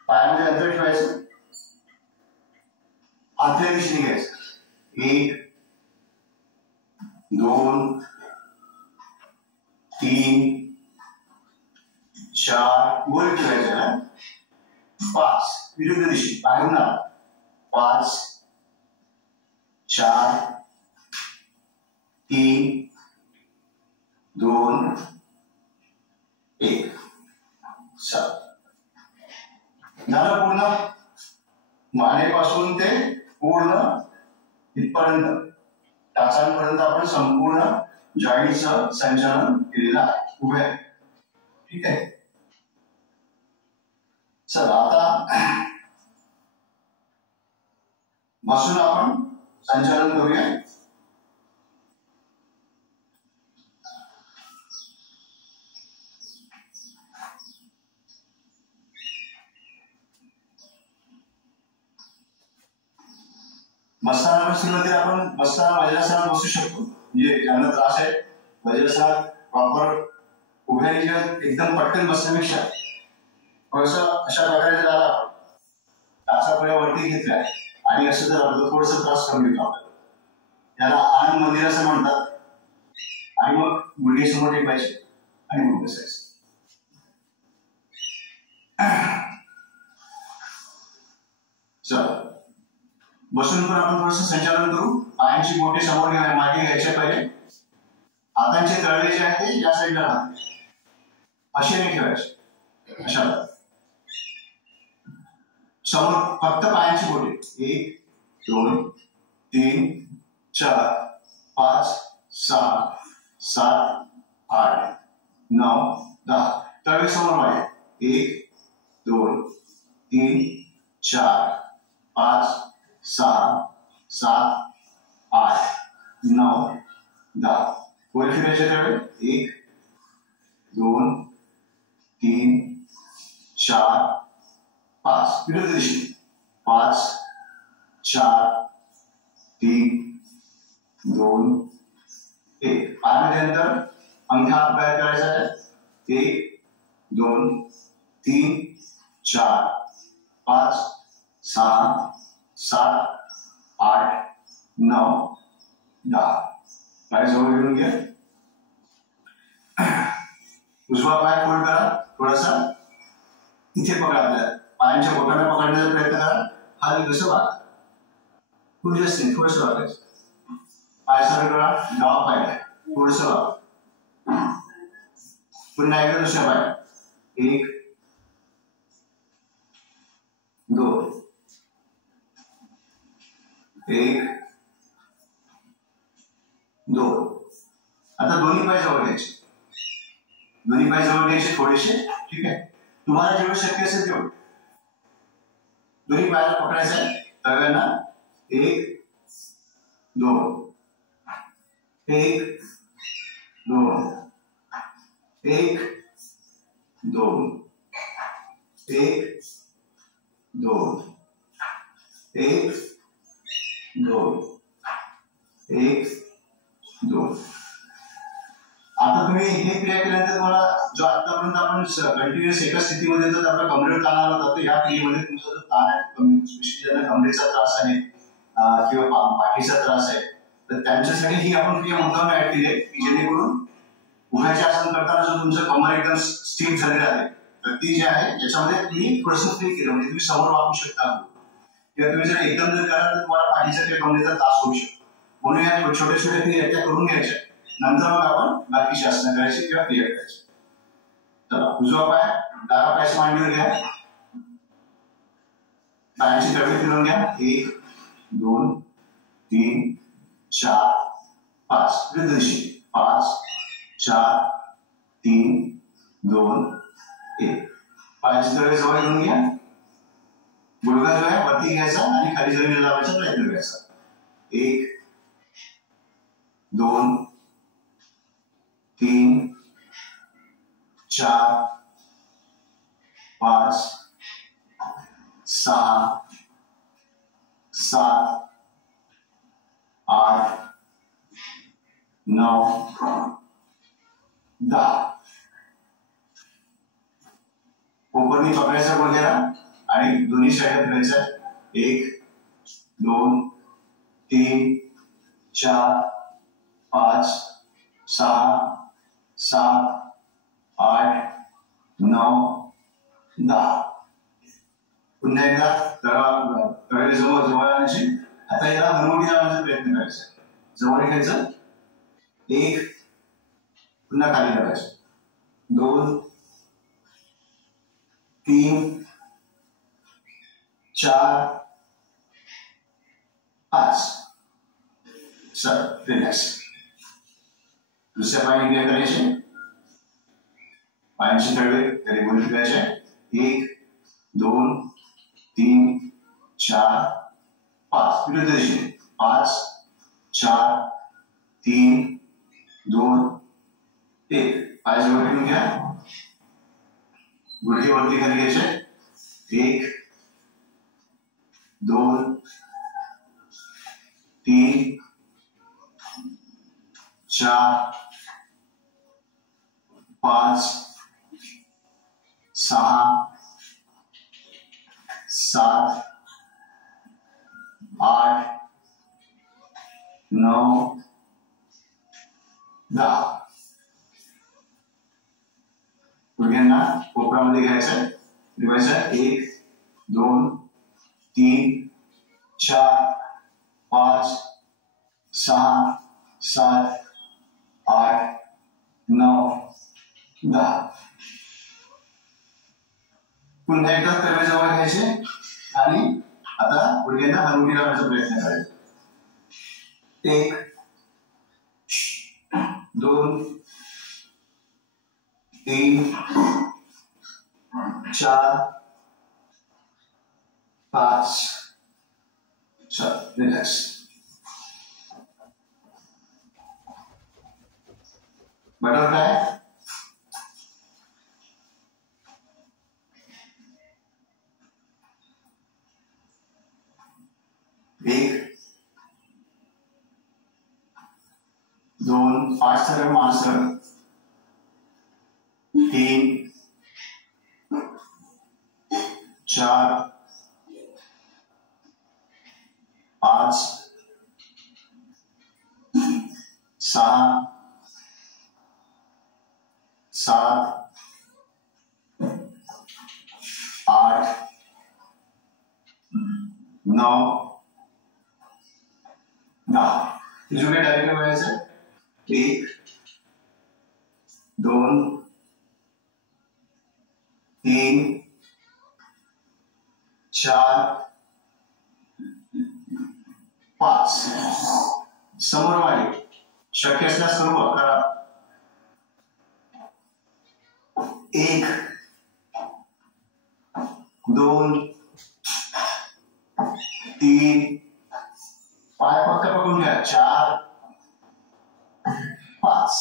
पायामध्ये अंतर ठेवायचं. आतल्या दिशेने घ्यायचं. 1, 2, 3, 4. गोल ठेवायचं ना. 5. विरुद्ध दिशे. बाहेरून 5, 4, 3, 2, 1. झालं पूर्ण. मानेपासून ते पूर्ण इथपर्यंत टाचांपर्यंत आपण संपूर्ण जॉईंटचं संचालन केलेलं आहे उभे आहे. ठीक आहे. चला आता बसून आपण संचालन करूया. बसताना सुरुवातीला आपण बसताना वज्रासनात बसू शकतो. म्हणजे ज्यांना त्रास आहे वज्रासनात प्रॉपर उभ्या रिजन एकदम पटकन बसण्यापेक्षा अशा प्रकारे जर आला टाचा पुढे वरती घेतलाय आणि असं जर अर्ध थोडस त्रास कमी होतो आपल्याला. त्याला आनंद मंदिर असं म्हणतात. आणि मग गुडघे समोर टेपायचे आणि मग बसायचं. चला बसून पण आपण थोडस संचालन करू. पायांची बोटे समोर मागे घ्यायच्या पहिले हातांचे तळवे जे आहेत ते या साईडला राहते असे नाही ठेवायचे. अशा समोर फक्त पायांची बोटे 1 2 3 4 5 6 7 8 9 10 तळवे समोर मागे 1 2 3 4 5 6 7 8 9 10 वर फिरायचे तळवे 1 2 3 4 5 विरुद्ध दिशेने 5 4 3 2 1 पायामध्ये अंतर अंगठा हात बाहेर करायचा आहे. 1 2 3 4 5 6 7 8 9 10 पाय जवळ घेऊन घ्या. उजवा पाय फोल्ड करा. थोडासा इथे पकडा. आपल्या पायांच्या बोटाने पकडण्याचा प्रयत्न करा. खाली कसं वागा खूप जास्त नाही थोडस वागायचं. पाय सरळ करा. डावा पाय थोडस वागा. पुन्हा एकदा दुसऱ्या पाय 1 2 1 2 आता दोन्ही पाय जवळ घ्यायचे. दोन्ही पाय जवळ घ्यायचे थोडेसे. ठीक आहे. तुम्हाला जेवढं शक्य असेल तेवढं दोन्ही पायाला पकडायचं आहे. तळव्यांना 1 2 1 2 1 2 1 2 1 2 1 2. आता तुम्ही हे क्रिया केल्यानंतर तुम्हाला जो आतापर्यंत आपण कंटिन्युअस एका स्थितीमध्ये जर आपल्या कमरेवर ताण आला होता तर या क्रियेमध्ये तुमचा जो ताण आहे स्पेशली ज्यांना कमरेचा त्रास आहे किंवा पाठीचा त्रास आहे तर त्यांच्यासाठी ही आपण क्रिया मुद्दाम ऍड केली आहे की जेणेकरून उभ्याचे आसन करताना जो तुमचं कमर एकदम स्टिफ झाली राहते तर ती जी आहे याच्यामध्ये तुम्ही थोडंसं फ्री केलं म्हणजे तुम्ही समोर वाकू शकता किंवा तुम्ही जर एकदम जर करा तर तुम्हाला पाठीचा किंवा कमरेचा त्रास होऊ शकतो. म्हणून या छोट्या छोट्या क्रिया त्या करून घ्यायच्या. नंतर मग आपण बाकीची आसनं करायची किंवा क्रिया करायची. चला उजवा पाय डावा पाय मांडीवर घ्या. पायाची तळवे फिरवून घ्या. 1 2 3 4 5 विरुद्ध दिशेने 5 4 3 2 1 पायाची तळवे जवळ घेऊन घ्या. गुडघा जो आहे वरती घ्यायचा आणि खाली जमिनीला लावायचा प्रयत्न करायचा. 1 2 3 4 5 6 7 8 9 10 कोपरनी पकडायचा गुडघ्याला आणि दोन्ही साईडला फिरायचं. 1 2 3 4 5 6 7 8 9 10 पुन्हा एकदा तळवे जवळ आणायची. आता याला हनुवटी लावण्याचा प्रयत्न करायचा. जवळ घ्यायचं. 1 पुन्हा खाली करायचं. 2 3 4 5. Sir relax. दुसऱ्या पाय इंडिया करायचे, पायांची तळवे रेगुलर करायचे. 1 2 3 4 5. विरुद्ध दिशेने 5 4 3 2 1. पाय जवळ ठेवून घ्या, गुडघे वरती खाली घ्यायचे. 1 2 3 4 5 6 7 8 9 10. गुडघ्यांना कोपरामध्ये घ्यायचंय, फिरवायचं. 1 2 3 4 5 6 7 8 9 10. पुन्हा एकदा तळवे जवळ घ्यायचे आणि आता गुडघ्यांना हलवून लावण्याचा प्रयत्न करायचा. 1 2 3 4 5. चल रिलॅक्स. बटरफ्लाय. 1 2 5 सरळ माणसं. 3 4 5 6 7 8 9 10. जुने डायरेक्ट व्हायचं. 1 2 3 4 5. समोर वाढे, शक्य असल्यास सर्व करा. 1 2 3 पाय फक्त पकडून घ्या. 4 5.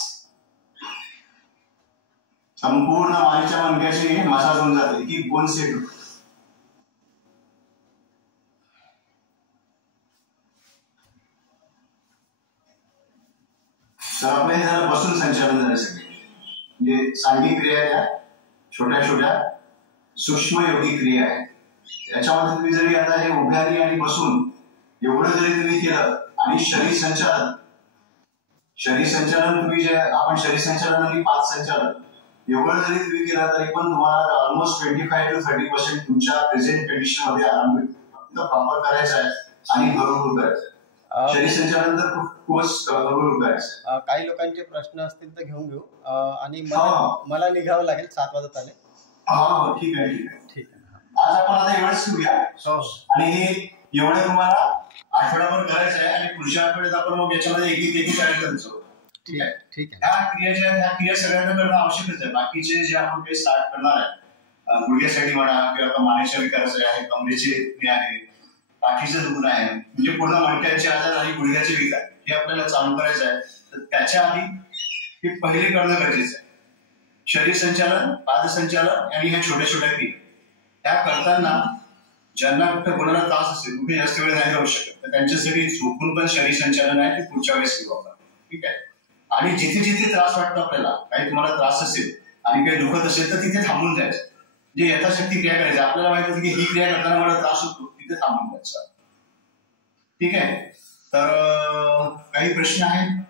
संपूर्ण मानेच्या मणक्याची मसाज होऊन जाते की बोन सेट होते. तर आपल्या हे झालं बसून संचालन झाले सगळे. म्हणजे सांघिक क्रिया त्या छोट्या छोट्या सूक्ष्म योगिक क्रिया आहेत. याच्यामध्ये तुम्ही जरी आता हे उभ्याने आणि बसून एवढं जरी तुम्ही केलं आणि शरीर संचालन तुम्ही जे आपण शरीर संचालन आणि 5 संचालन एवढं जरी तुम्ही केलं तरी पण तुम्हाला ऑलमोस्ट 25 to 30% तुमच्या प्रेझेंट कंडिशन मध्ये आराम भेटतो. प्रॉपर करायचं आहे आणि हळूहळू करायचं आहे. शरीर संचालन तर खूपच हळूहळू करायचं. काही लोकांचे प्रश्न असतील तर घेऊन घेऊ. आणि मला निघावं लागेल, 7 वाजत आले. हो ठीक आहे ठीक आहे ठीक आहे. आज आपण आता एवढंच घेऊया आणि हे एवढं तुम्हाला आठवड्याभर करायचं आहे आणि पुढच्या आठवड्यात आपण मग याच्यामध्ये एक ऍड करायचो. ठीक आहे ठीक आहे. ह्या क्रिया सगळ्यांना करणं आवश्यकच आहे. बाकीचे जे आपण काही स्टार्ट करणार आहे, गुडघ्यासाठी म्हणा किंवा मानेच्या विकाराचे आहे, कमरेचे आहे, पाठीचं दुखणं आहे, म्हणजे पूर्ण मणक्याचे आजार आणि गुडघ्याचे विकार हे आपल्याला चालू करायचं आहे. तर त्याच्या आधी हे पहिले करणं गरजेचं आहे. शरीर संचालन, पादसंचालन आणि ह्या छोट्या छोट्या क्रिया ह्या करताना ज्यांना कुठे कोणाला त्रास असेल, कुठे जास्त वेळ नाही राहू शकत, तर त्यांच्यासाठी झोपून पण शरीर संचालन आहे, ते पुढच्या वेळेस घेऊ आपण. ठीक आहे. आणि जिथे जिथे त्रास वाटतो आपल्याला, काही तुम्हाला त्रास असेल आणि काही दुखत असेल तर तिथे थांबून जायचं. म्हणजे यथाशक्ती क्रिया करायची. आपल्याला माहिती होती की ही क्रिया करताना मला त्रास होतो, तिथे थांबून जायचं. ठीक आहे. तर काही प्रश्न आहेत?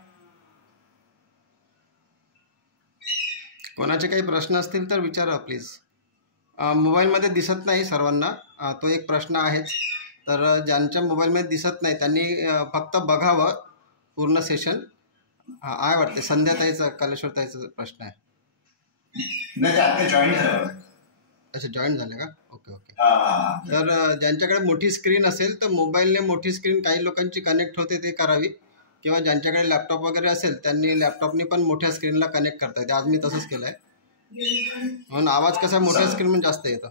कोणाचे काही प्रश्न असतील तर विचारा प्लीज. मोबाईलमध्ये दिसत नाही सर्वांना, तो एक प्रश्न आहेच. तर ज्यांच्या मोबाईलमध्ये दिसत नाही त्यांनी फक्त बघावं पूर्ण सेशन. आहे वाटते संध्याताईचा, कलेश्वरताईचा प्रश्न आहे. नाही, आता जॉईन झालं. अच्छा, जॉईन झाले का? ओके. Okay okay. हा हा. तर ज्यांच्याकडे मोठी स्क्रीन असेल तर मोबाईलने मोठी स्क्रीन काही लोकांची कनेक्ट होते ते करावी, किंवा ज्यांच्याकडे लॅपटॉप वगैरे असेल त्यांनी लॅपटॉपनी पण मोठ्या स्क्रीनला कनेक्ट करता येते. आज मी तसंच केलं आहे, म्हणून आवाज कसा मोठ्या स्क्रीन जास्त येतो.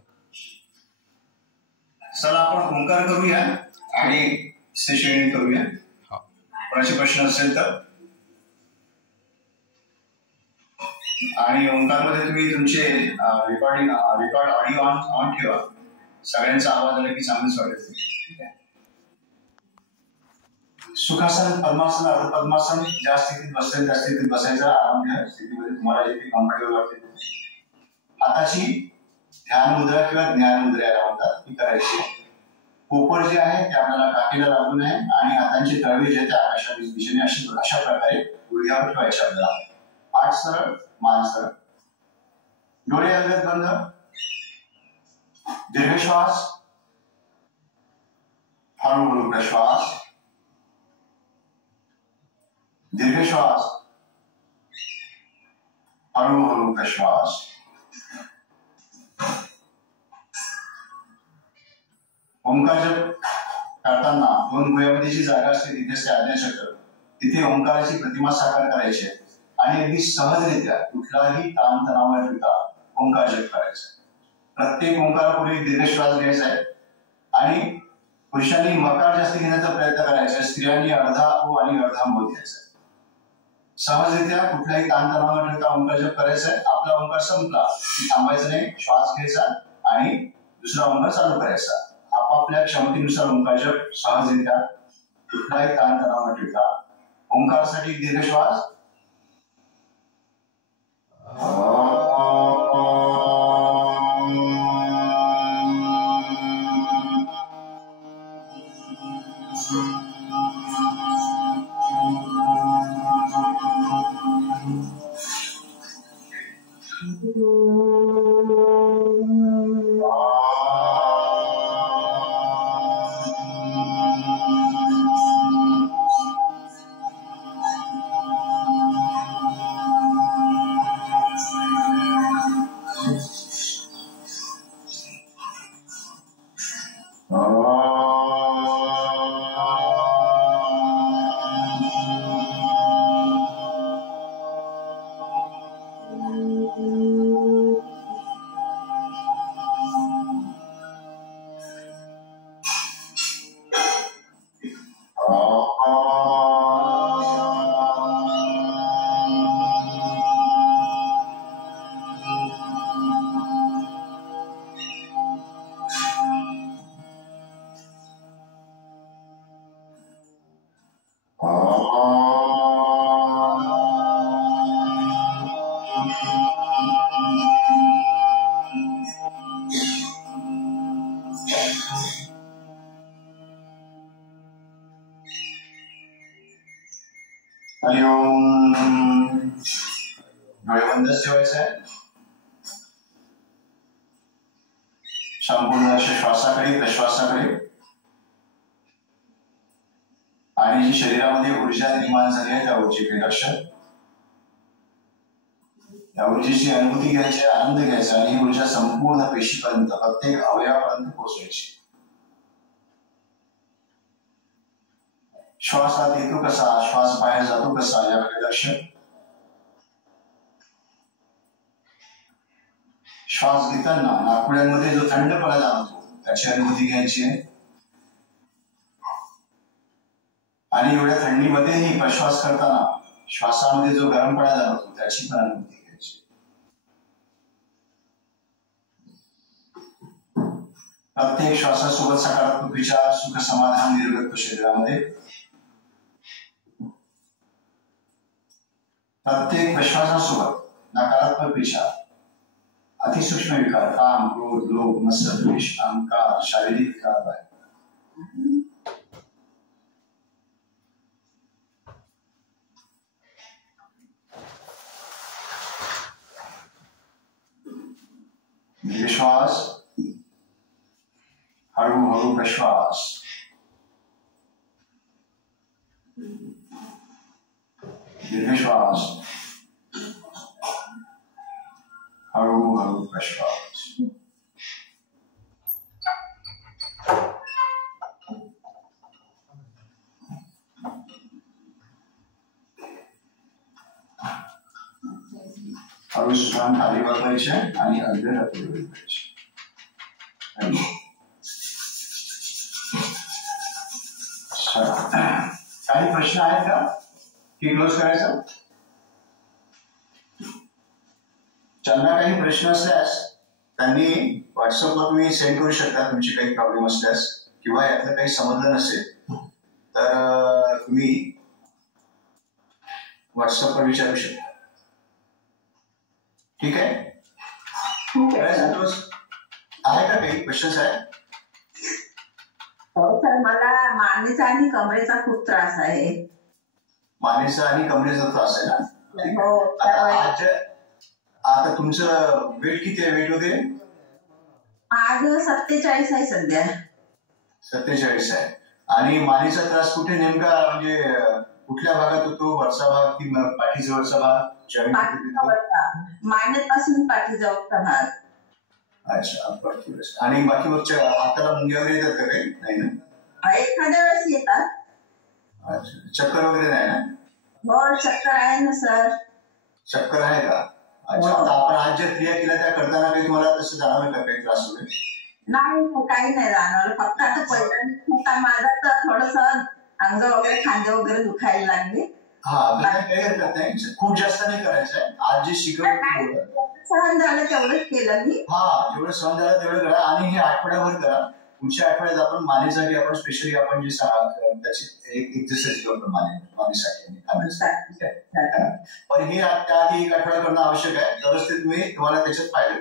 चला आपण ओंकार करूया आणि सेशन करूया. कोणाचे प्रश्न असेल तर. आणि ओंकारमध्ये तुम्ही तुमचे रेकॉर्ड ऑडिओ ऑन ठेवा. सगळ्यांचा आवाज आला की चांगलंच वाटेल. ठीक आहे. सुखासन, पद्मासन, अर्धपद्मासन, ज्या स्थितीत बसेल त्या स्थितीत बसायचा. आराम घ्या स्थितीमध्ये तुम्हाला जिथे कम्फर्टेबल वाटते. हाताची ध्यान मुद्रा किंवा ज्ञान मुद्रा म्हणतात ती करायची. कोपर जे आहे ते आपल्याला काठीला लागून आहे आणि हातांची तळवी जे त्या आकाशाच्या दिशेने अशा प्रकारे गुडघ्यावर ठेवायचे आपल्याला. पाठ सरळ, मान सरळ, डोळे अलगद बंद. दीर्घ श्वास, हळूहळू प्रश्वास, दीर्घ श्वास, हळूहळू प्रश्वास. ओंकार जप करताना दोन भुवयामध्ये जी जागा असते तिथे असते आज्ञाचक्र. तिथे ओंकाराची प्रतिमा साकार करायची आहे आणि अगदी सहजरित्या कुठलाही ताणतणाव न ठेवता ओंकार जप करायचा. प्रत्येक ओंकारापूर्वी दीर्घ श्वास घ्यायचा आहे आणि पुरुषांनी मकार जास्त घेण्याचा प्रयत्न करायचा. स्त्रियांनी अर्धा ओ आणि अर्धा मोद घ्यायचा. सहजरित्या कुठलाही ताणतणाव न ठेवता ओंकार जप करायचा आहे. आपला ओंकार संपला की थांबायचं नाही, श्वास घ्यायचा आणि दुसरा ओंकार चालू करायचा. आपापल्या क्षमतेनुसार ओंकार जप सहजरित्या कुठलाही ताणतणाव न ठेवता. ओंकारसाठी दीर्घ श्वास. हरिओम. डोळे बंदच ठेवायचे आहे. संपूर्ण लक्ष श्वासाकडे, प्रश्वासाकडे. आणि जी शरीरामध्ये ऊर्जा निर्माण झाली आहे त्या ऊर्जेकडे लक्ष. त्या ऊर्जेची अनुभूती घ्यायची, आनंद घ्यायचा आणि ही ऊर्जा संपूर्ण पेशीपर्यंत, प्रत्येक अवयवापर्यंत पोहोचवायची. श्वास आत येतो कसा, श्वास बाहेर जातो कसा याकडे लक्ष. श्वास घेताना नाकपुड्यांमध्ये जो थंडपणा जाणवतो त्याची अनुभूती घ्यायची आहे. आणि एवढ्या थंडीमध्येही प्रश्वास करताना श्वासामध्ये जो गरमपणा जाणवतो त्याची पण अनुभूती घ्यायची. प्रत्येक श्वासासोबत सकारात्मक विचार, सुख, समाधान निर्गत शरीरामध्ये. प्रत्येक प्रश्वासासोबत नकारात्मक विचार, अतिसूक्ष्म विकार, काम, क्रोध, लोभ, मत्सर, द्वेष, अहंकार, शारीरिक विकार आहे. श्वास, हळूहळू प्रश्वास. दीर्घ श्वास, हळूहळू प्रश्वास. मान खाली वाकायचे आणि अर्धे डोळे उघडायचे. काही प्रश्न आहेत का की क्लोज करायचं? ज्यांना काही प्रश्न असल्यास त्यांनी व्हॉट्सअपवर तुम्ही सेंड करू शकता तुमचे काही प्रॉब्लेम असल्यास, किंवा यातलं काही समजलं नसेल तर तुम्ही व्हॉट्सअपवर विचारू शकता. ठीक आहे? आहे का काही क्वेश्चन्स आहेत? हो सर, मला मानेचा आणि कमरेचा खूप त्रास आहे. मानेचा आणि कमरेचा त्रास आहे ना? हो. आता तुमचं वेट किती आहे? वेट वगैरे आज 47 आहे सध्या. 47 आहे. आणि मानेचा त्रास कुठे नेमका, म्हणजे कुठल्या भागात होतो? वरचा भाग की पाठीजवळचा भाग? मानेपासून पाठीजवळचा भाग. अच्छा. आणि बाकी वरच्या हाताला मुंग्या वगैरे येतात का काही? नाही ना? एखाद्या वेळेस येतात. अच्छा. चक्कर वगैरे नाही ना? हो, चक्कर आहे ना सर. चक्कर आहे का? अच्छा. आता आपण आज ज्या क्रिया केल्या त्या करताना काही तुम्हाला तसं जाणवलं का काही त्रास वगैरे? नाही, काही नाही जाणवलं. फक्त आता पहिल्यांदा माझा तर थोडस अंग वगैरे, खांदे वगैरे दुखायला लागले. काही हरकत नाही. खूप जास्त नाही करायचं आहे. आज जे शिकवलं सहन झालं तेवढंच केलं मी. जेवढं सहन झालं तेवढं करा. आणि हे आठवड्याभर करा. पुढच्या आठवड्यात आपण मानेसाठी आपण स्पेशली आपण जे त्याची एक एक्सरसाइज करतो मानेसाठी आणि खांद्यासाठी. पण हे त्याआधी एक आठवडा करणं आवश्यक आहे, तरच ते तुम्हाला त्याच्यात फायदा.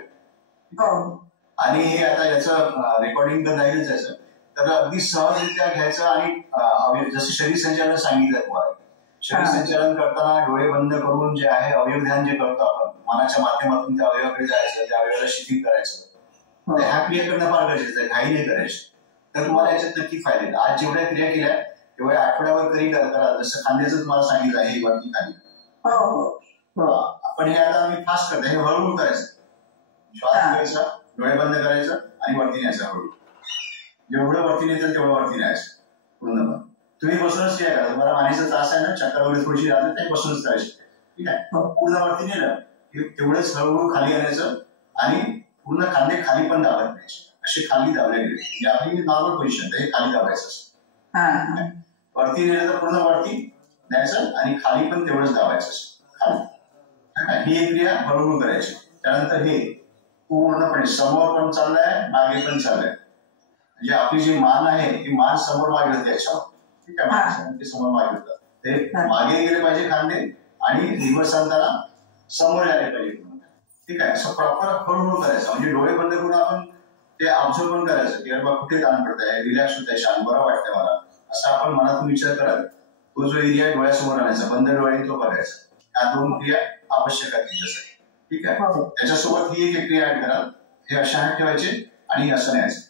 आणि हे आता याचं रेकॉर्डिंग तर जाईलच याचं, तर अगदी सहजरित्या घ्यायचं. आणि जसं शरीर संचालन सांगितलं तुम्हाला, शरीर संचालन करताना डोळे बंद करून जे आहे अवयव ध्यान जे करतो आपण, मनाच्या माध्यमातून त्या अवयवाकडे जायचं, त्या अवयवाला शिथिल करायचं. ह्या क्रिया करणं फार गरजेचं आहे. घाई नाही करायची. तर तुम्हाला याच्यात नक्की फायदा. आज जेवढ्या क्रिया केल्या तेवढ्या आठवड्यावर करा. जसं खांद्याचं तुम्हाला सांगितलं आहे वरती खाली. आपण हे आता आम्ही फास्ट करतो. हे हळूहळू करायचं. श्वास घ्यायचा, डोळे बंद करायचं आणि वरती न्यायचं हळूहळू. जेवढं वरती न्यायचं तेवढं वरती न्यायचं पूर्णपणे. तुम्ही बसूनच क्रिया करा. तुम्हाला मानेचा त्रास आहे ना, चक्कर वगैरे थोडीशी राहते, ते बसूनच करायची. ठीक आहे? पूर्ण वरती नेलं की तेवढंच हळूहळू खाली आणायचं आणि पूर्ण खांदे खाली पण दाबत द्यायचे. असे खाली दाबले गेले म्हणजे आपली नॉर्मल पोझिशन, हे खाली दाबायचं असतं. वरती नेलं तर पूर्ण वरती न्यायचं आणि खाली पण तेवढंच दाबायचं खाली. ही एक क्रिया हळूहळू करायची. त्यानंतर हे पूर्णपणे समोर पण चाललंय, मागे पण चाललंय. म्हणजे आपली जी मान आहे ती मान समोर मागे होते याच्यावर. ठीक आहे? समोर मागे होतात. ते मागे गेले पाहिजे खांदे आणि रिव्हर्स आणताना समोर यायला पाहिजे. ठीक आहे? असं प्रॉपर हळूहळू करायचं. म्हणजे डोळे बंद करून आपण ते ऑब्झर्व पण करायचं की बाबा कुठे ताण पडत आहे, रिलॅक्स होत आहे, शांत, बरं वाटतंय मला, असं आपण मनातून विचार करत तो जो एरिया डोळ्यासमोर आणायचा, बंद डोळ्याने तो बघायचा. ह्या दोन क्रिया आवश्यक आहेत तुमच्यासाठी. ठीक आहे? त्याच्यासोबत ही एक क्रिया ऍड कराल. हे अशा हात ठेवायचे आणि असं न्यायचं.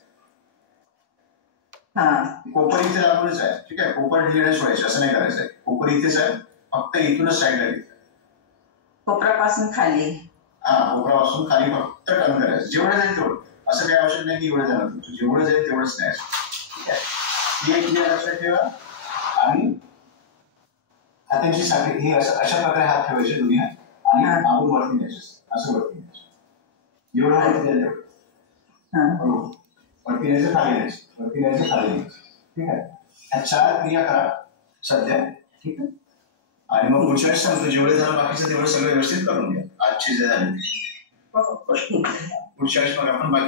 कोपर इथे लागूनच आहे. ठीक आहे? कोपर ढिले सोडायचे, असं नाही करायचंय. कोपर इथेच आहे, फक्त इथूनच साईडला घ्यायचं. कोपरापासून खाली. कोपरापासून खाली फक्त टर्न करायचं. जेवढं जाईल तेवढं. असं काही आवश्यक नाही की एवढं जाणार. जेवढं जाईल तेवढंच न्यायचं. ठीक आहे? ही एक क्रिया लक्षात ठेवा. आणि हातांची साखळी ही अशा प्रकारे हात ठेवायचे दोन्ही हात आणि आपण वरती न्यायचे. असं वरती न्यायचं. जेवढं वरती जाईल तेवढं. वरती न्यायचं, खाली न्यायचं, वरती न्यायचं, खाली न्यायचं. ठीक आहे? ह्या 4 क्रिया करा सध्या. ठीक आहे? आणि मग पुढच्या वेळेस सांगतो जेवढे झालं बाकीचं तेवढं सगळं व्यवस्थित करून घ्या. आजची जे झाली पुढच्या वेळेस मग आपण बाकी